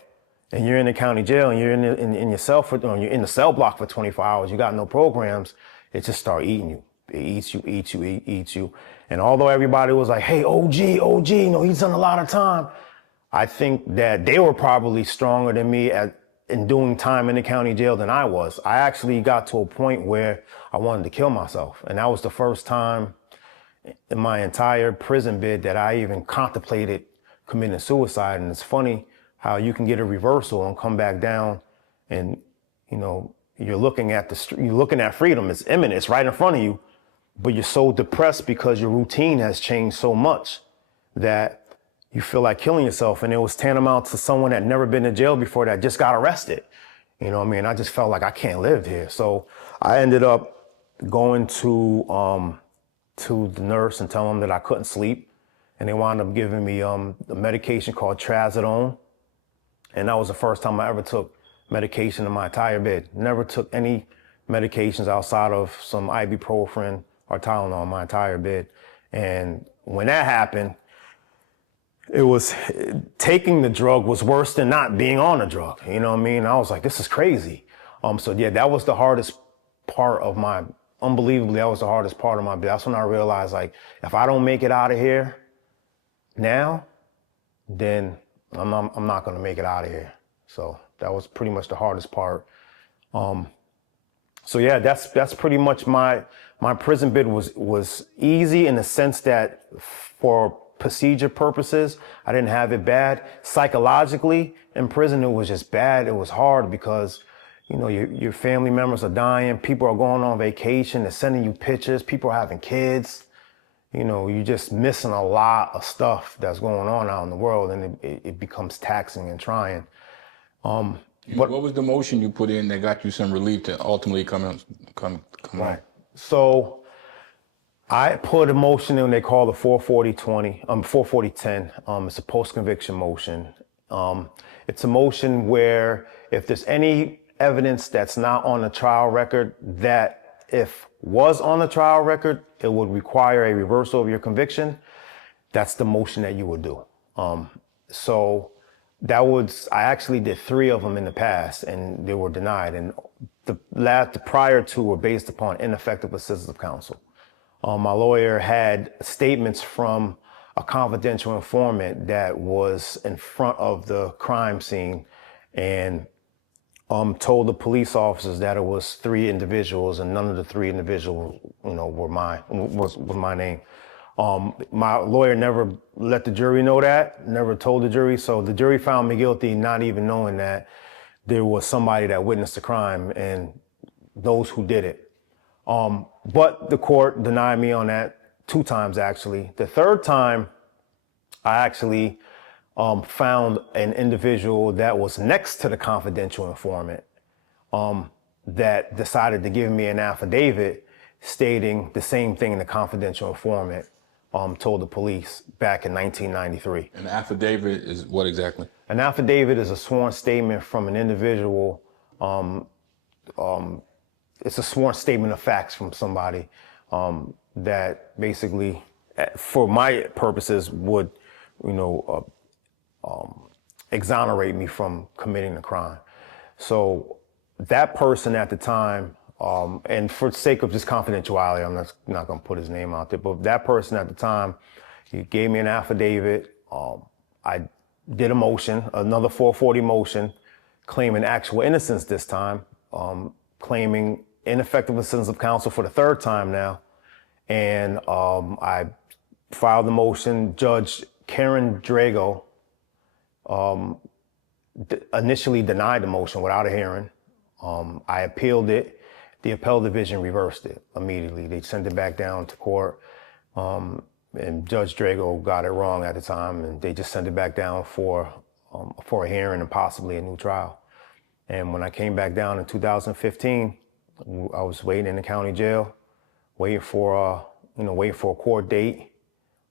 and you're in the county jail and you're in your cell you're in the cell block for 24 hours, you got no programs, it just start eating you. It eats you. And although everybody was like, hey, OG, you know, he's done a lot of time. I think that they were probably stronger than me in doing time in the county jail than I was. I actually got to a point where I wanted to kill myself. And that was the first time in my entire prison bid that I even contemplated committing suicide. And it's funny how you can get a reversal and come back down and, you know, you're looking at freedom. It's imminent. It's right in front of you. But you're so depressed because your routine has changed so much that you feel like killing yourself. And it was tantamount to someone that never been to jail before that just got arrested. You know what I mean? I just felt like I can't live here. So I ended up going to the nurse and telling them that I couldn't sleep. And they wound up giving me a medication called trazodone. And that was the first time I ever took medication in my entire bid. Never took any medications outside of some ibuprofen or Tylenol in my entire bid. And when that happened, it was taking the drug was worse than not being on the drug. You know what I mean? I was like, this is crazy. So yeah, that was the hardest part of unbelievably, that was the hardest part of my bid. That's when I realized, like, if I don't make it out of here, now, then I'm not going to make it out of here. So that was pretty much the hardest part. So yeah, that's pretty much my prison bid was easy in the sense that for procedure purposes, I didn't have it bad. Psychologically, in prison, it was just bad. It was hard because, you know, your family members are dying. People are going on vacation. They're sending you pictures. People are having kids. You know, you're just missing a lot of stuff that's going on out in the world, and it becomes taxing and trying. What was the motion you put in that got you some relief to ultimately come out? So I put a motion in they call the 44010. It's a post-conviction motion. It's a motion where if there's any evidence that's not on the trial record that if was on the trial record, it would require a reversal of your conviction. That's the motion that you would do. So I actually did 3 of them in the past and they were denied. And the prior 2 were based upon ineffective assistance of counsel. My lawyer had statements from a confidential informant that was in front of the crime scene and told the police officers that it was 3 individuals and none of the 3 individuals, you know, was my name. My lawyer never let the jury know that, never told the jury. So the jury found me guilty, not even knowing that there was somebody that witnessed the crime and those who did it. But the court denied me on that 2 times, actually. The 3rd time, I actually found an individual that was next to the confidential informant that decided to give me an affidavit stating the same thing the confidential informant told the police back in 1993. An affidavit is what exactly? An affidavit is a sworn statement from an individual. It's a sworn statement of facts from somebody that basically, for my purposes, would, you know, exonerate me from committing the crime. So that person at the time, and for the sake of just confidentiality, I'm not going to put his name out there, but that person at the time, he gave me an affidavit. I did a motion, another 440 motion, claiming actual innocence this time, claiming ineffective assistance of counsel for the 3rd time now. And I filed the motion. Judge Karen Drago initially denied the motion without a hearing. I appealed it. The appellate division reversed it immediately. They sent it back down to court. And Judge Drago got it wrong at the time, and they just sent it back down for a hearing and possibly a new trial. And when I came back down in 2015, I was waiting in the county jail, waiting for a court date.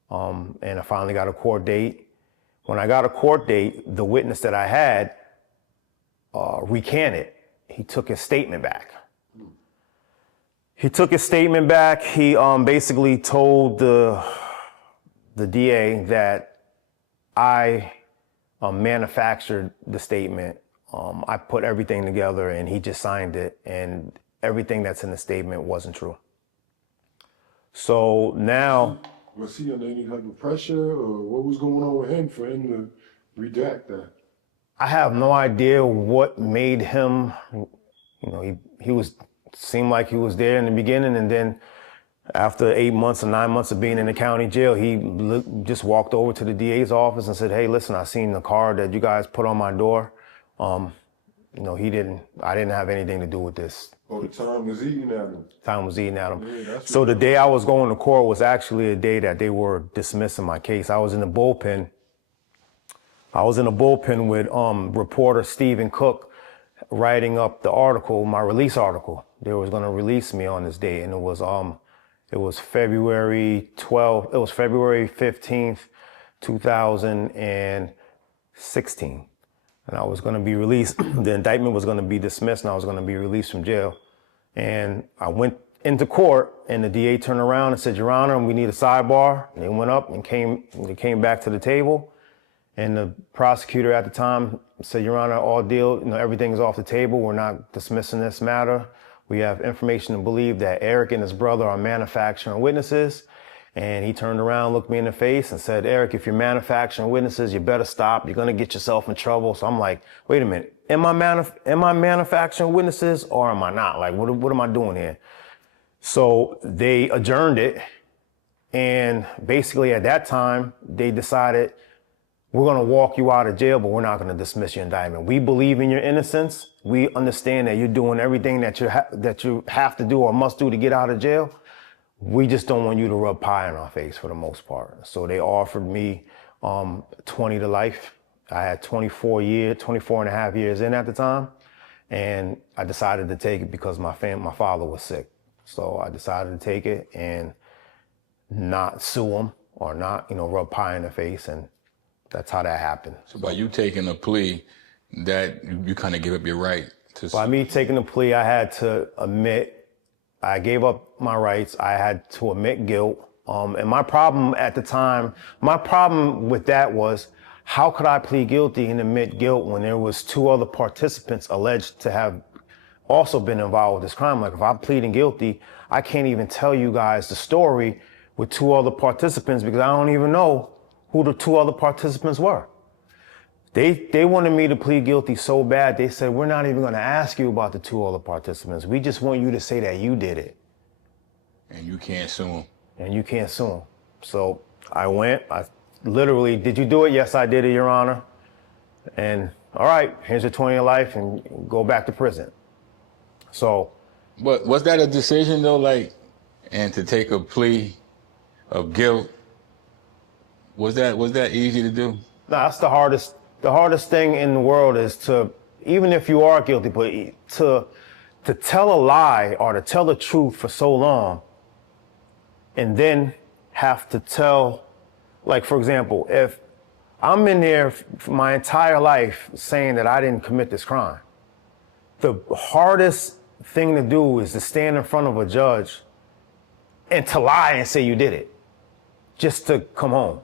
And I finally got a court date. When I got a court date, the witness that I had recanted. He took his statement back. He basically told the DA that I manufactured the statement. I put everything together and he just signed it, and everything that's in the statement wasn't true. So now... Was he under any type of pressure, or what was going on with him for him to redact that? I have no idea what made him, you know, he seemed like he was there in the beginning, and then after 8 months or 9 months of being in the county jail, he just walked over to the DA's office and said, "Hey, listen, I seen the card that you guys put on my door. You know, I didn't have anything to do with this." Oh, the time was eating at him. Time was eating at him. Yeah, so the day I was going to court was actually a day that they were dismissing my case. I was in the bullpen. With reporter Stephen Cook writing up the article, my release article. They was going to release me on this day, and it was February 15th, 2016. And I was going to be released. The indictment was going to be dismissed, and I was going to be released from jail. And I went into court, and the DA turned around and said, "Your Honor, we need a sidebar." And they went up and they came back to the table. And the prosecutor at the time said, "Your Honor, everything is off the table. We're not dismissing this matter. We have information to believe that Eric and his brother are manufacturing witnesses. And he turned around, looked me in the face and said, Eric, if you're manufacturing witnesses, you better stop. You're going to get yourself in trouble. So I'm like, wait a minute. Am I manufacturing witnesses or am I not? Like, what am I doing here? So they adjourned it. And basically at that time, they decided, we're going to walk you out of jail, but we're not going to dismiss your indictment. We believe in your innocence. We understand that you're doing everything that you have to do or must do to get out of jail. We just don't want you to rub pie in our face for the most part. So they offered me 20 to life. I had 24 and a half years in at the time. And I decided to take it because my father was sick. So I decided to take it and not sue him or not, rub pie in the face. And that's how that happened. So by you taking a plea, that you kind of give up your right to. By me taking the plea, I had to admit, I gave up my rights. I had to admit guilt. And my problem at the time, my problem with that was, how could I plead guilty and admit guilt when there was 2 other participants alleged to have also been involved with this crime? Like, if I'm pleading guilty, I can't even tell you guys the story with 2 other participants because I don't even know who the 2 other participants were. They wanted me to plead guilty so bad, they said, we're not even going to ask you about the 2 other participants. We just want you to say that you did it. And you can't sue them. And you can't sue them. So I went, I literally, did you do it? Yes, I did it, Your Honor. And all right, here's your 20 year life and go back to prison. So. But was that a decision though, and to take a plea of guilt, was that easy to do? No, that's the hardest thing in the world is to, even if you are guilty, but to tell a lie or to tell the truth for so long and then have to tell, like, for example, if I'm in there for my entire life saying that I didn't commit this crime, the hardest thing to do is to stand in front of a judge and to lie and say you did it just to come home.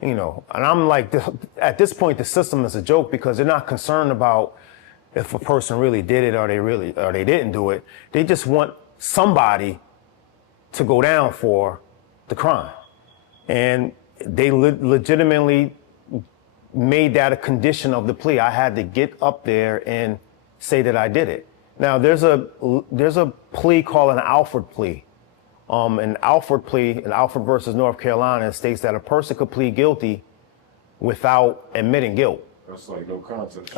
And I'm like, at this point, the system is a joke because they're not concerned about if a person really did it or they didn't do it. They just want somebody to go down for the crime. And they legitimately made that a condition of the plea. I had to get up there and say that I did it. Now, there's a plea called an Alford plea. An Alford plea, in Alford versus North Carolina, states that a person could plead guilty without admitting guilt. That's like no contest.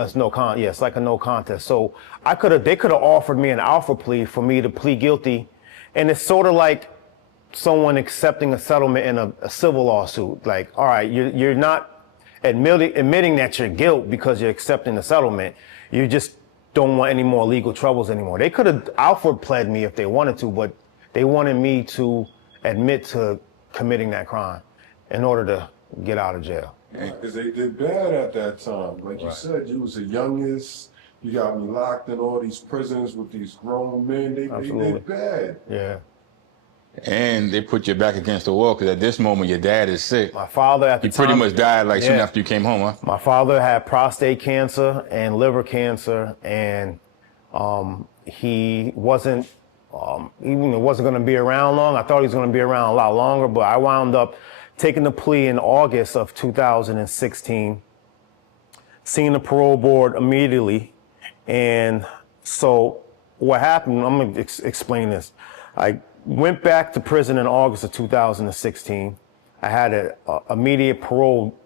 Yeah, it's like a no contest. So they could have offered me an Alford plea for me to plead guilty. And it's sort of like someone accepting a settlement in a civil lawsuit. Like, all right, you're not admitting that you're guilt because you're accepting the settlement. You just don't want any more legal troubles anymore. They could have Alford pled me if they wanted to, but they wanted me to admit to committing that crime in order to get out of jail. Because they did bad at that time. Like you said, you was the youngest. You got me locked in all these prisons with these grown men. They did bad. Yeah. And they put you back against the wall because at this moment your dad is sick. My father at the time. He pretty much died soon after you came home, huh? My father had prostate cancer and liver cancer, and he wasn't going to be around long. I thought he was going to be around a lot longer, but I wound up taking the plea in August of 2016, seeing the parole board immediately. And so what happened, I'm going to explain this. I went back to prison in August of 2016. I had an immediate parole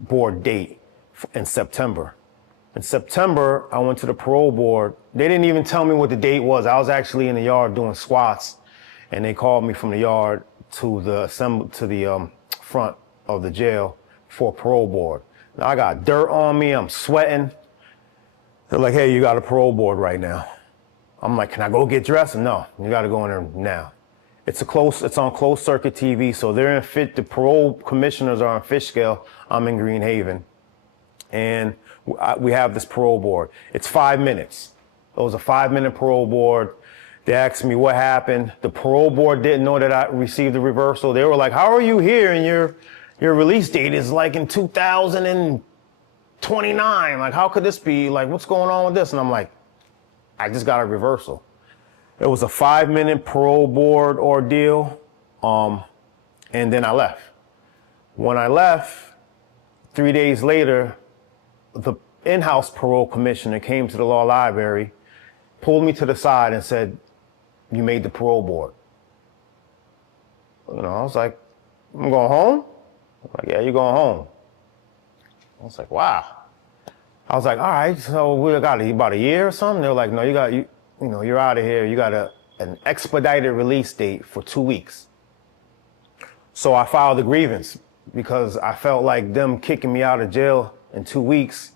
board date in September. In September, I went to the parole board. They didn't even tell me what the date was. I was actually in the yard doing squats, and they called me from the yard to the front of the jail for parole board. Now, I got dirt on me. I'm sweating. They're like, "Hey, you got a parole board right now." I'm like, "Can I go get dressed?" No, you got to go in there now. It's on closed circuit TV, so the parole commissioners are in Fishkill. I'm in Green Haven, and we have this parole board. It's 5 minutes. It was a 5-minute parole board. They asked me what happened. The parole board didn't know that I received a reversal. They were like, "How are you here? And your release date is like in 2029. Like, how could this be? Like, what's going on with this?" And I'm like, "I just got a reversal." It was a 5-minute parole board ordeal. And then I left. When I left, 3 days later, the in-house parole commissioner came to the law library, pulled me to the side and said, "You made the parole board." I was like, "I'm going home?" I'm like, "Yeah, you're going home." I was like, "Wow." I was like, "All right, so we got about a year or something?" They were like, "No, you're out of here. You got an expedited release date for 2 weeks." So I filed a grievance because I felt like them kicking me out of jail in 2 weeks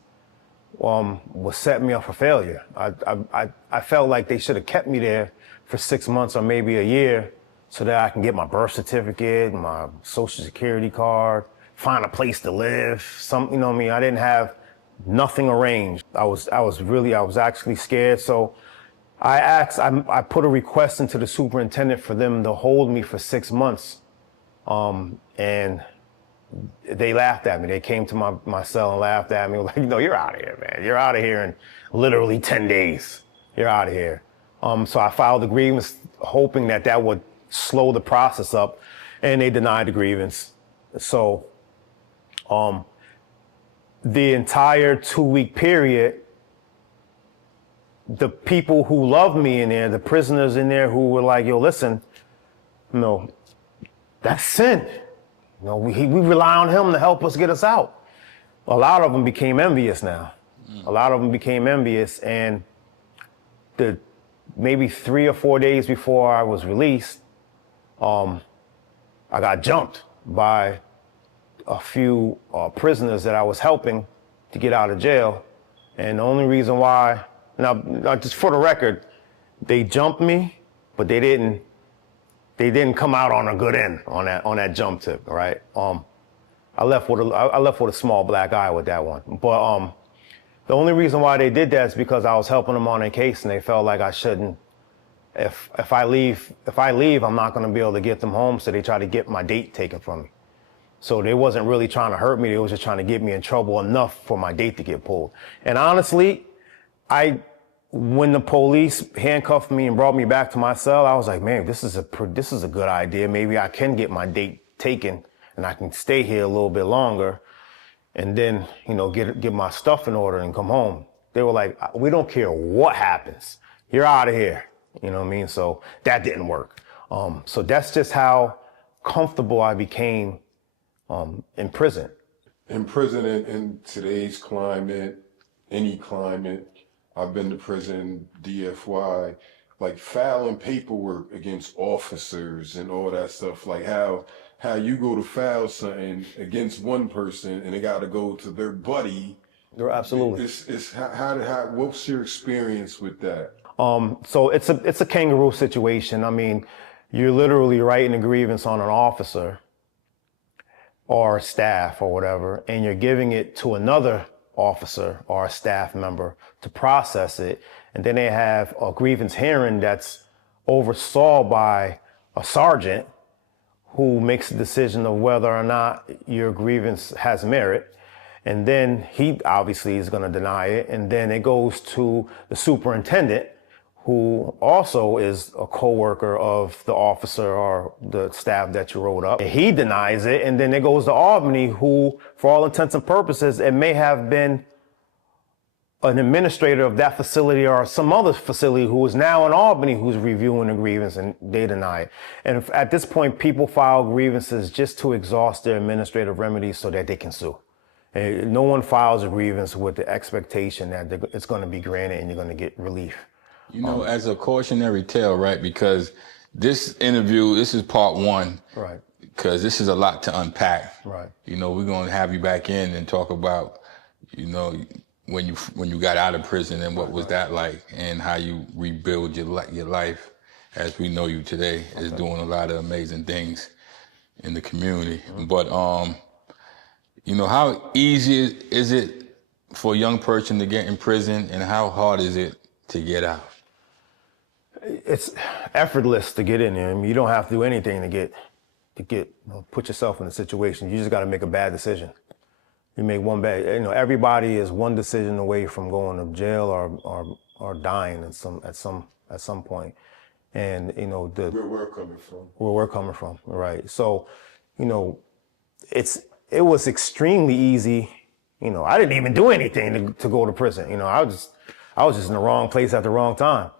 was setting me up for failure. I felt like they should have kept me there for 6 months or maybe a year so that I can get my birth certificate, my social security card, find a place to live. I didn't have nothing arranged. I was actually scared. So I put a request into the superintendent for them to hold me for 6 months. And they laughed at me. They came to my cell and laughed at me. Like, "You're out of here, man. You're out of here in literally 10 days. You're out of here." So I filed the grievance hoping that would slow the process up, and they denied the grievance. So, the entire 2-week period, the people who loved me in there, the prisoners in there who were like, "Yo, listen, that's sin. We rely on him to help us get us out." A lot of them became envious now. A lot of them became envious, and maybe 3 or 4 days before I was released, I got jumped by a few prisoners that I was helping to get out of jail. And the only reason why, now just for the record, they jumped me, but they didn't come out on a good end on that jump tip, right? I left with a small black eye with that one. But the only reason why they did that is because I was helping them on a case, and they felt like I shouldn't. If I leave, I'm not going to be able to get them home. So they tried to get my date taken from me. So they wasn't really trying to hurt me. They was just trying to get me in trouble enough for my date to get pulled. And honestly, when the police handcuffed me and brought me back to my cell, I was like, man, this is a good idea. Maybe I can get my date taken and I can stay here a little bit longer and then, get my stuff in order and come home. They were like, "We don't care what happens. You're out of here." You know what I mean? So that didn't work. So that's just how comfortable I became in prison. In prison, in today's climate, any climate, I've been to prison, DFY, like filing paperwork against officers and all that stuff, like how you go to file something against one person and it got to go to their buddy. Absolutely. What's your experience with that? So it's a kangaroo situation. I mean, you're literally writing a grievance on an officer or staff or whatever, and you're giving it to another officer or a staff member to process it. And then they have a grievance hearing that's oversaw by a sergeant who makes a decision of whether or not your grievance has merit. And then he obviously is going to deny it. And then it goes to the superintendent, who also is a coworker of the officer or the staff that you wrote up. He denies it, and then it goes to Albany, who, for all intents and purposes, it may have been an administrator of that facility or some other facility who is now in Albany who's reviewing the grievance, and they deny it. And at this point, people file grievances just to exhaust their administrative remedies so that they can sue. And no one files a grievance with the expectation that it's going to be granted and you're going to get relief. As a cautionary tale, right? Because this interview, this is part one. Right. Because this is a lot to unpack. Right. We're going to have you back in and talk about, when you got out of prison and what was that like, and how you rebuild your life as we know you today is doing a lot of amazing things in the community. Mm-hmm. But, how easy is it for a young person to get in prison, and how hard is it to get out? It's effortless to get in there. I mean, you don't have to do anything to put yourself in a situation. You just got to make a bad decision. You make one bad. Everybody is one decision away from going to jail or dying at some point. And where we're coming from, right? So you know, it was extremely easy. You know, I didn't even do anything to go to prison. You know, I was just in the wrong place at the wrong time.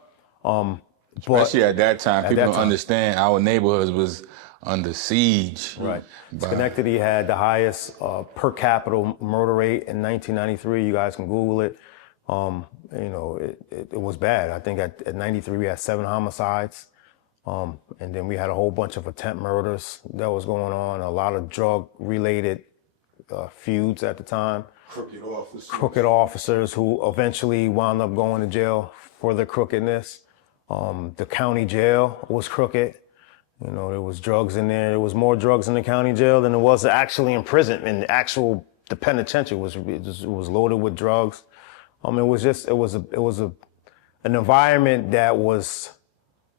But Especially at that time, people that don't time. understand our neighborhoods was under siege. Right. Schenectady had the highest per capita murder rate in 1993. You guys can Google it. You know, it was bad. I think at 93 we had 7 homicides. And then we had a whole bunch of attempt murders that was going on, a lot of drug-related feuds at the time. Crooked officers who eventually wound up going to jail for their crookedness. The county jail was crooked. You know, there was drugs in there. There was more drugs in the county jail than there was actually in prison. And the penitentiary was loaded with drugs. It was an environment that was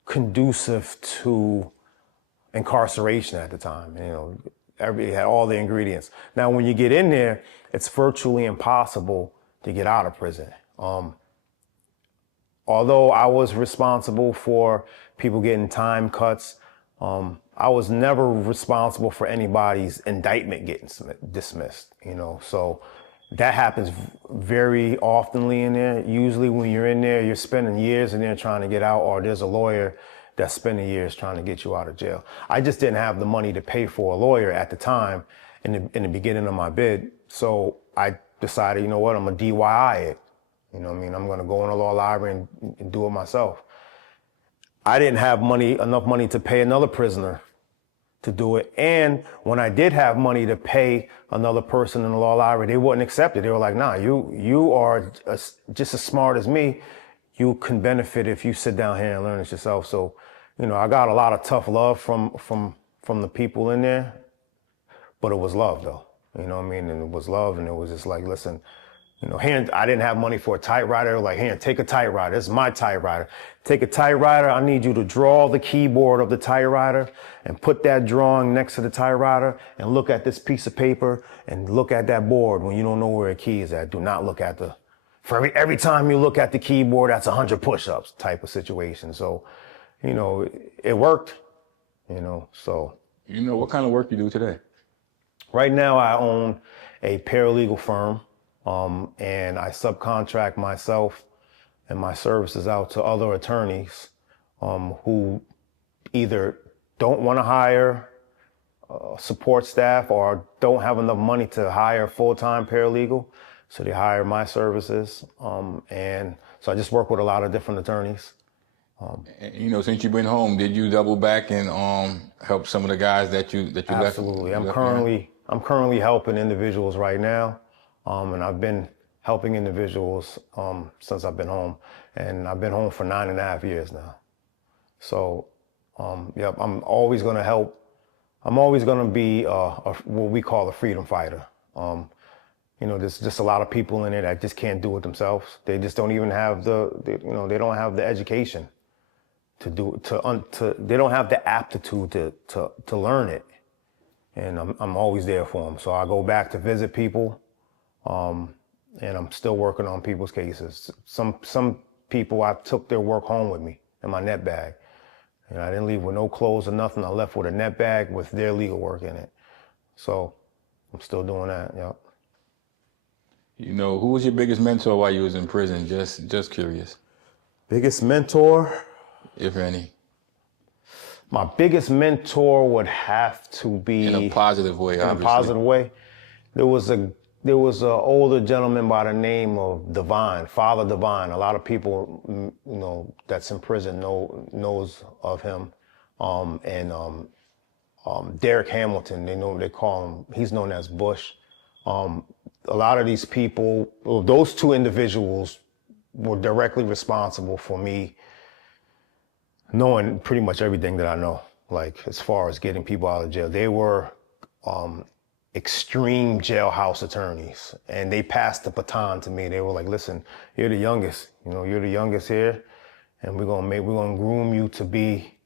conducive to incarceration at the time. You know, everybody had all the ingredients. Now, when you get in there, it's virtually impossible to get out of prison. Although I was responsible for people getting time cuts, I was never responsible for anybody's indictment getting dismissed, you know. So that happens very oftenly in there. Usually when you're in there, you're spending years in there trying to get out, or there's a lawyer that's spending years trying to get you out of jail. I just didn't have the money to pay for a lawyer at the time in the beginning of my bid. So I decided, you know what, I'm gonna DIY it. You know what I mean? I'm gonna go in a law library and do it myself. I didn't have enough money to pay another prisoner to do it. And when I did have money to pay another person in the law library, they wouldn't accept it. They were like, nah, you are just as smart as me. You can benefit if you sit down here and learn it yourself. So, you know, I got a lot of tough love from the people in there, but it was love though. You know what I mean? And it was love, and it was just like, listen, you know, here, I didn't have money for a typewriter. Like, here, take a typewriter. This is my typewriter. Take a typewriter. I need you to draw the keyboard of the typewriter and put that drawing next to the typewriter and look at this piece of paper and look at that board when you don't know where a key is at. Do not look at every time you look at the keyboard, that's 100 push-ups type of situation. So, you know, it worked, you know, so. You know, what kind of work you do today? Right now I own a paralegal firm. And I subcontract myself and my services out to other attorneys who either don't want to hire support staff or don't have enough money to hire a full-time paralegal. So they hire my services. And so I just work with a lot of different attorneys. You know, since you've been home, did you double back and help some of the guys that you left? Absolutely. I'm currently helping individuals right now. And I've been helping individuals since I've been home, and I've been home for 9.5 years now. So, yep, I'm always going to help. I'm always going to be what we call a freedom fighter. You know, there's just a lot of people in there that just can't do it themselves. They just don't even have they don't have the education they don't have the aptitude to learn it. And I'm always there for them. So I go back to visit people. And I'm still working on people's cases. Some people, I took their work home with me in my net bag. And I didn't leave with no clothes or nothing. I left with a net bag with their legal work in it. So I'm still doing that, yep. You know, who was your biggest mentor while you was in prison? Just curious. Biggest mentor? If any. My biggest mentor would have to be... In a positive way, obviously. In a positive way. There was an older gentleman by the name of Divine, Father Divine. A lot of people, you know, that's in prison knows of him. Derek Hamilton, they call him, he's known as Bush. A lot of these people, those two individuals were directly responsible for me knowing pretty much everything that I know, like as far as getting people out of jail. They were extreme jailhouse attorneys, and they passed the baton to me. They were like, listen, you're the youngest, you're the youngest here, and we're gonna groom you to be,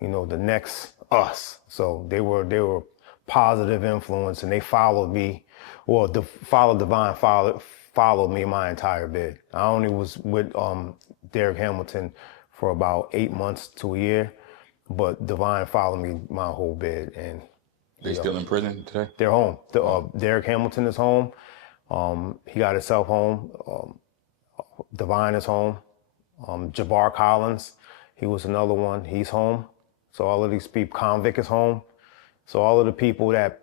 the next us. So they were positive influence, and they followed me. Well, Father Divine followed me my entire bid. I only was with Derek Hamilton for about 8 months to a year, but Divine followed me my whole bid, and They still in prison today? They're home. Derek Hamilton is home. He got himself home. Divine is home. Jabbar Collins, he was another one. He's home. So all of these people, Convict is home. So all of the people that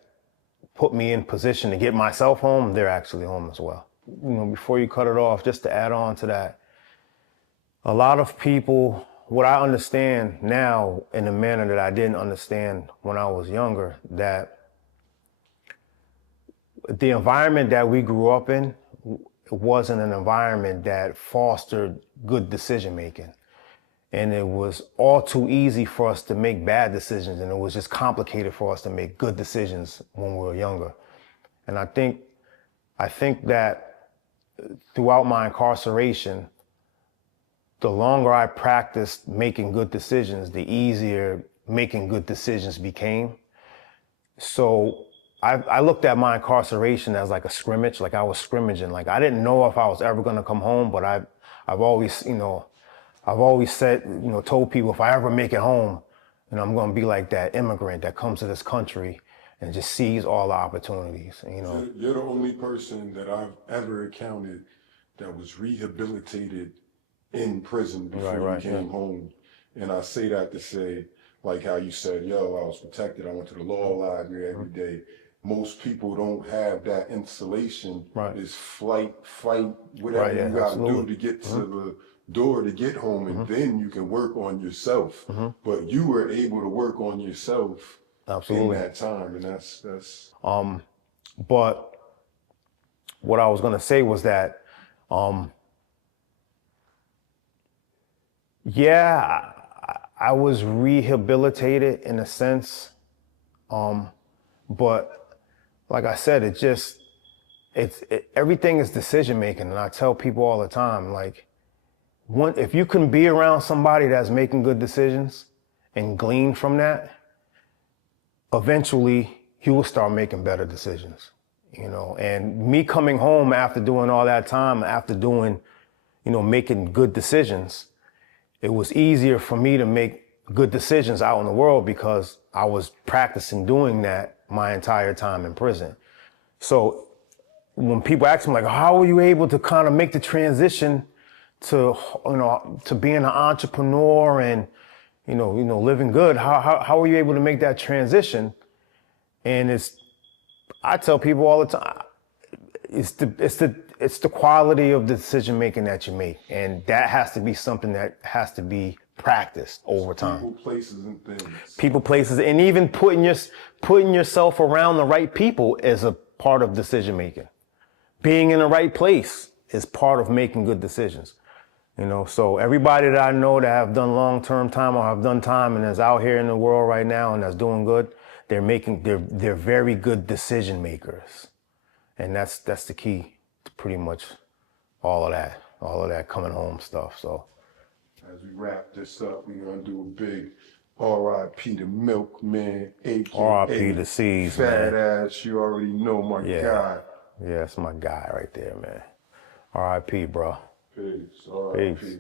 put me in position to get myself home, they're actually home as well. You know, before you cut it off, just to add on to that, a lot of people, what I understand now in a manner that I didn't understand when I was younger, that the environment that we grew up in wasn't an environment that fostered good decision making. And it was all too easy for us to make bad decisions, and it was just complicated for us to make good decisions when we were younger. And I think that throughout my incarceration, the longer I practiced making good decisions, the easier making good decisions became. So I looked at my incarceration as like a scrimmage, like I was scrimmaging. Like I didn't know if I was ever gonna come home, but I've always said, told people if I ever make it home, I'm gonna be like that immigrant that comes to this country and just sees all the opportunities, You're the only person that I've ever encountered that was rehabilitated in prison before you came home. And I say that to say, like how you said, I was protected. I went to the law library every day. Most people don't have that installation. It's flight, fight, whatever you got to do to get to the door to get home, and then you can work on yourself. But you were able to work on yourself in that time, and that's. But what I was gonna say was that, I was rehabilitated in a sense, but like I said, everything is decision making, and I tell people all the time, like, if you can be around somebody that's making good decisions and glean from that, eventually you will start making better decisions, And me coming home after doing all that time, after doing, making good decisions, it was easier for me to make good decisions out in the world because I was practicing doing that my entire time in prison. So when people ask me, like, how were you able to kind of make the transition to being an entrepreneur and, living good? How were you able to make that transition? And I tell people all the time, it's the quality of the decision making that you make, and that has to be something that has to be practiced over time. People, places, and things. People, places, and even putting yourself around the right people is a part of decision making. Being in the right place is part of making good decisions. So everybody that I know that have done long-term time or have done time and is out here in the world right now and that's doing good, they're very good decision makers. And that's the key to pretty much all of that coming home stuff. So as we wrap this up, we're gonna do a big R.I.P. to Milkman, aka R.I.P. to C's, Fat man. Ass. You already know my guy. Yeah, that's my guy right there, man. R.I.P. bro. Peace. R.I.P. Peace.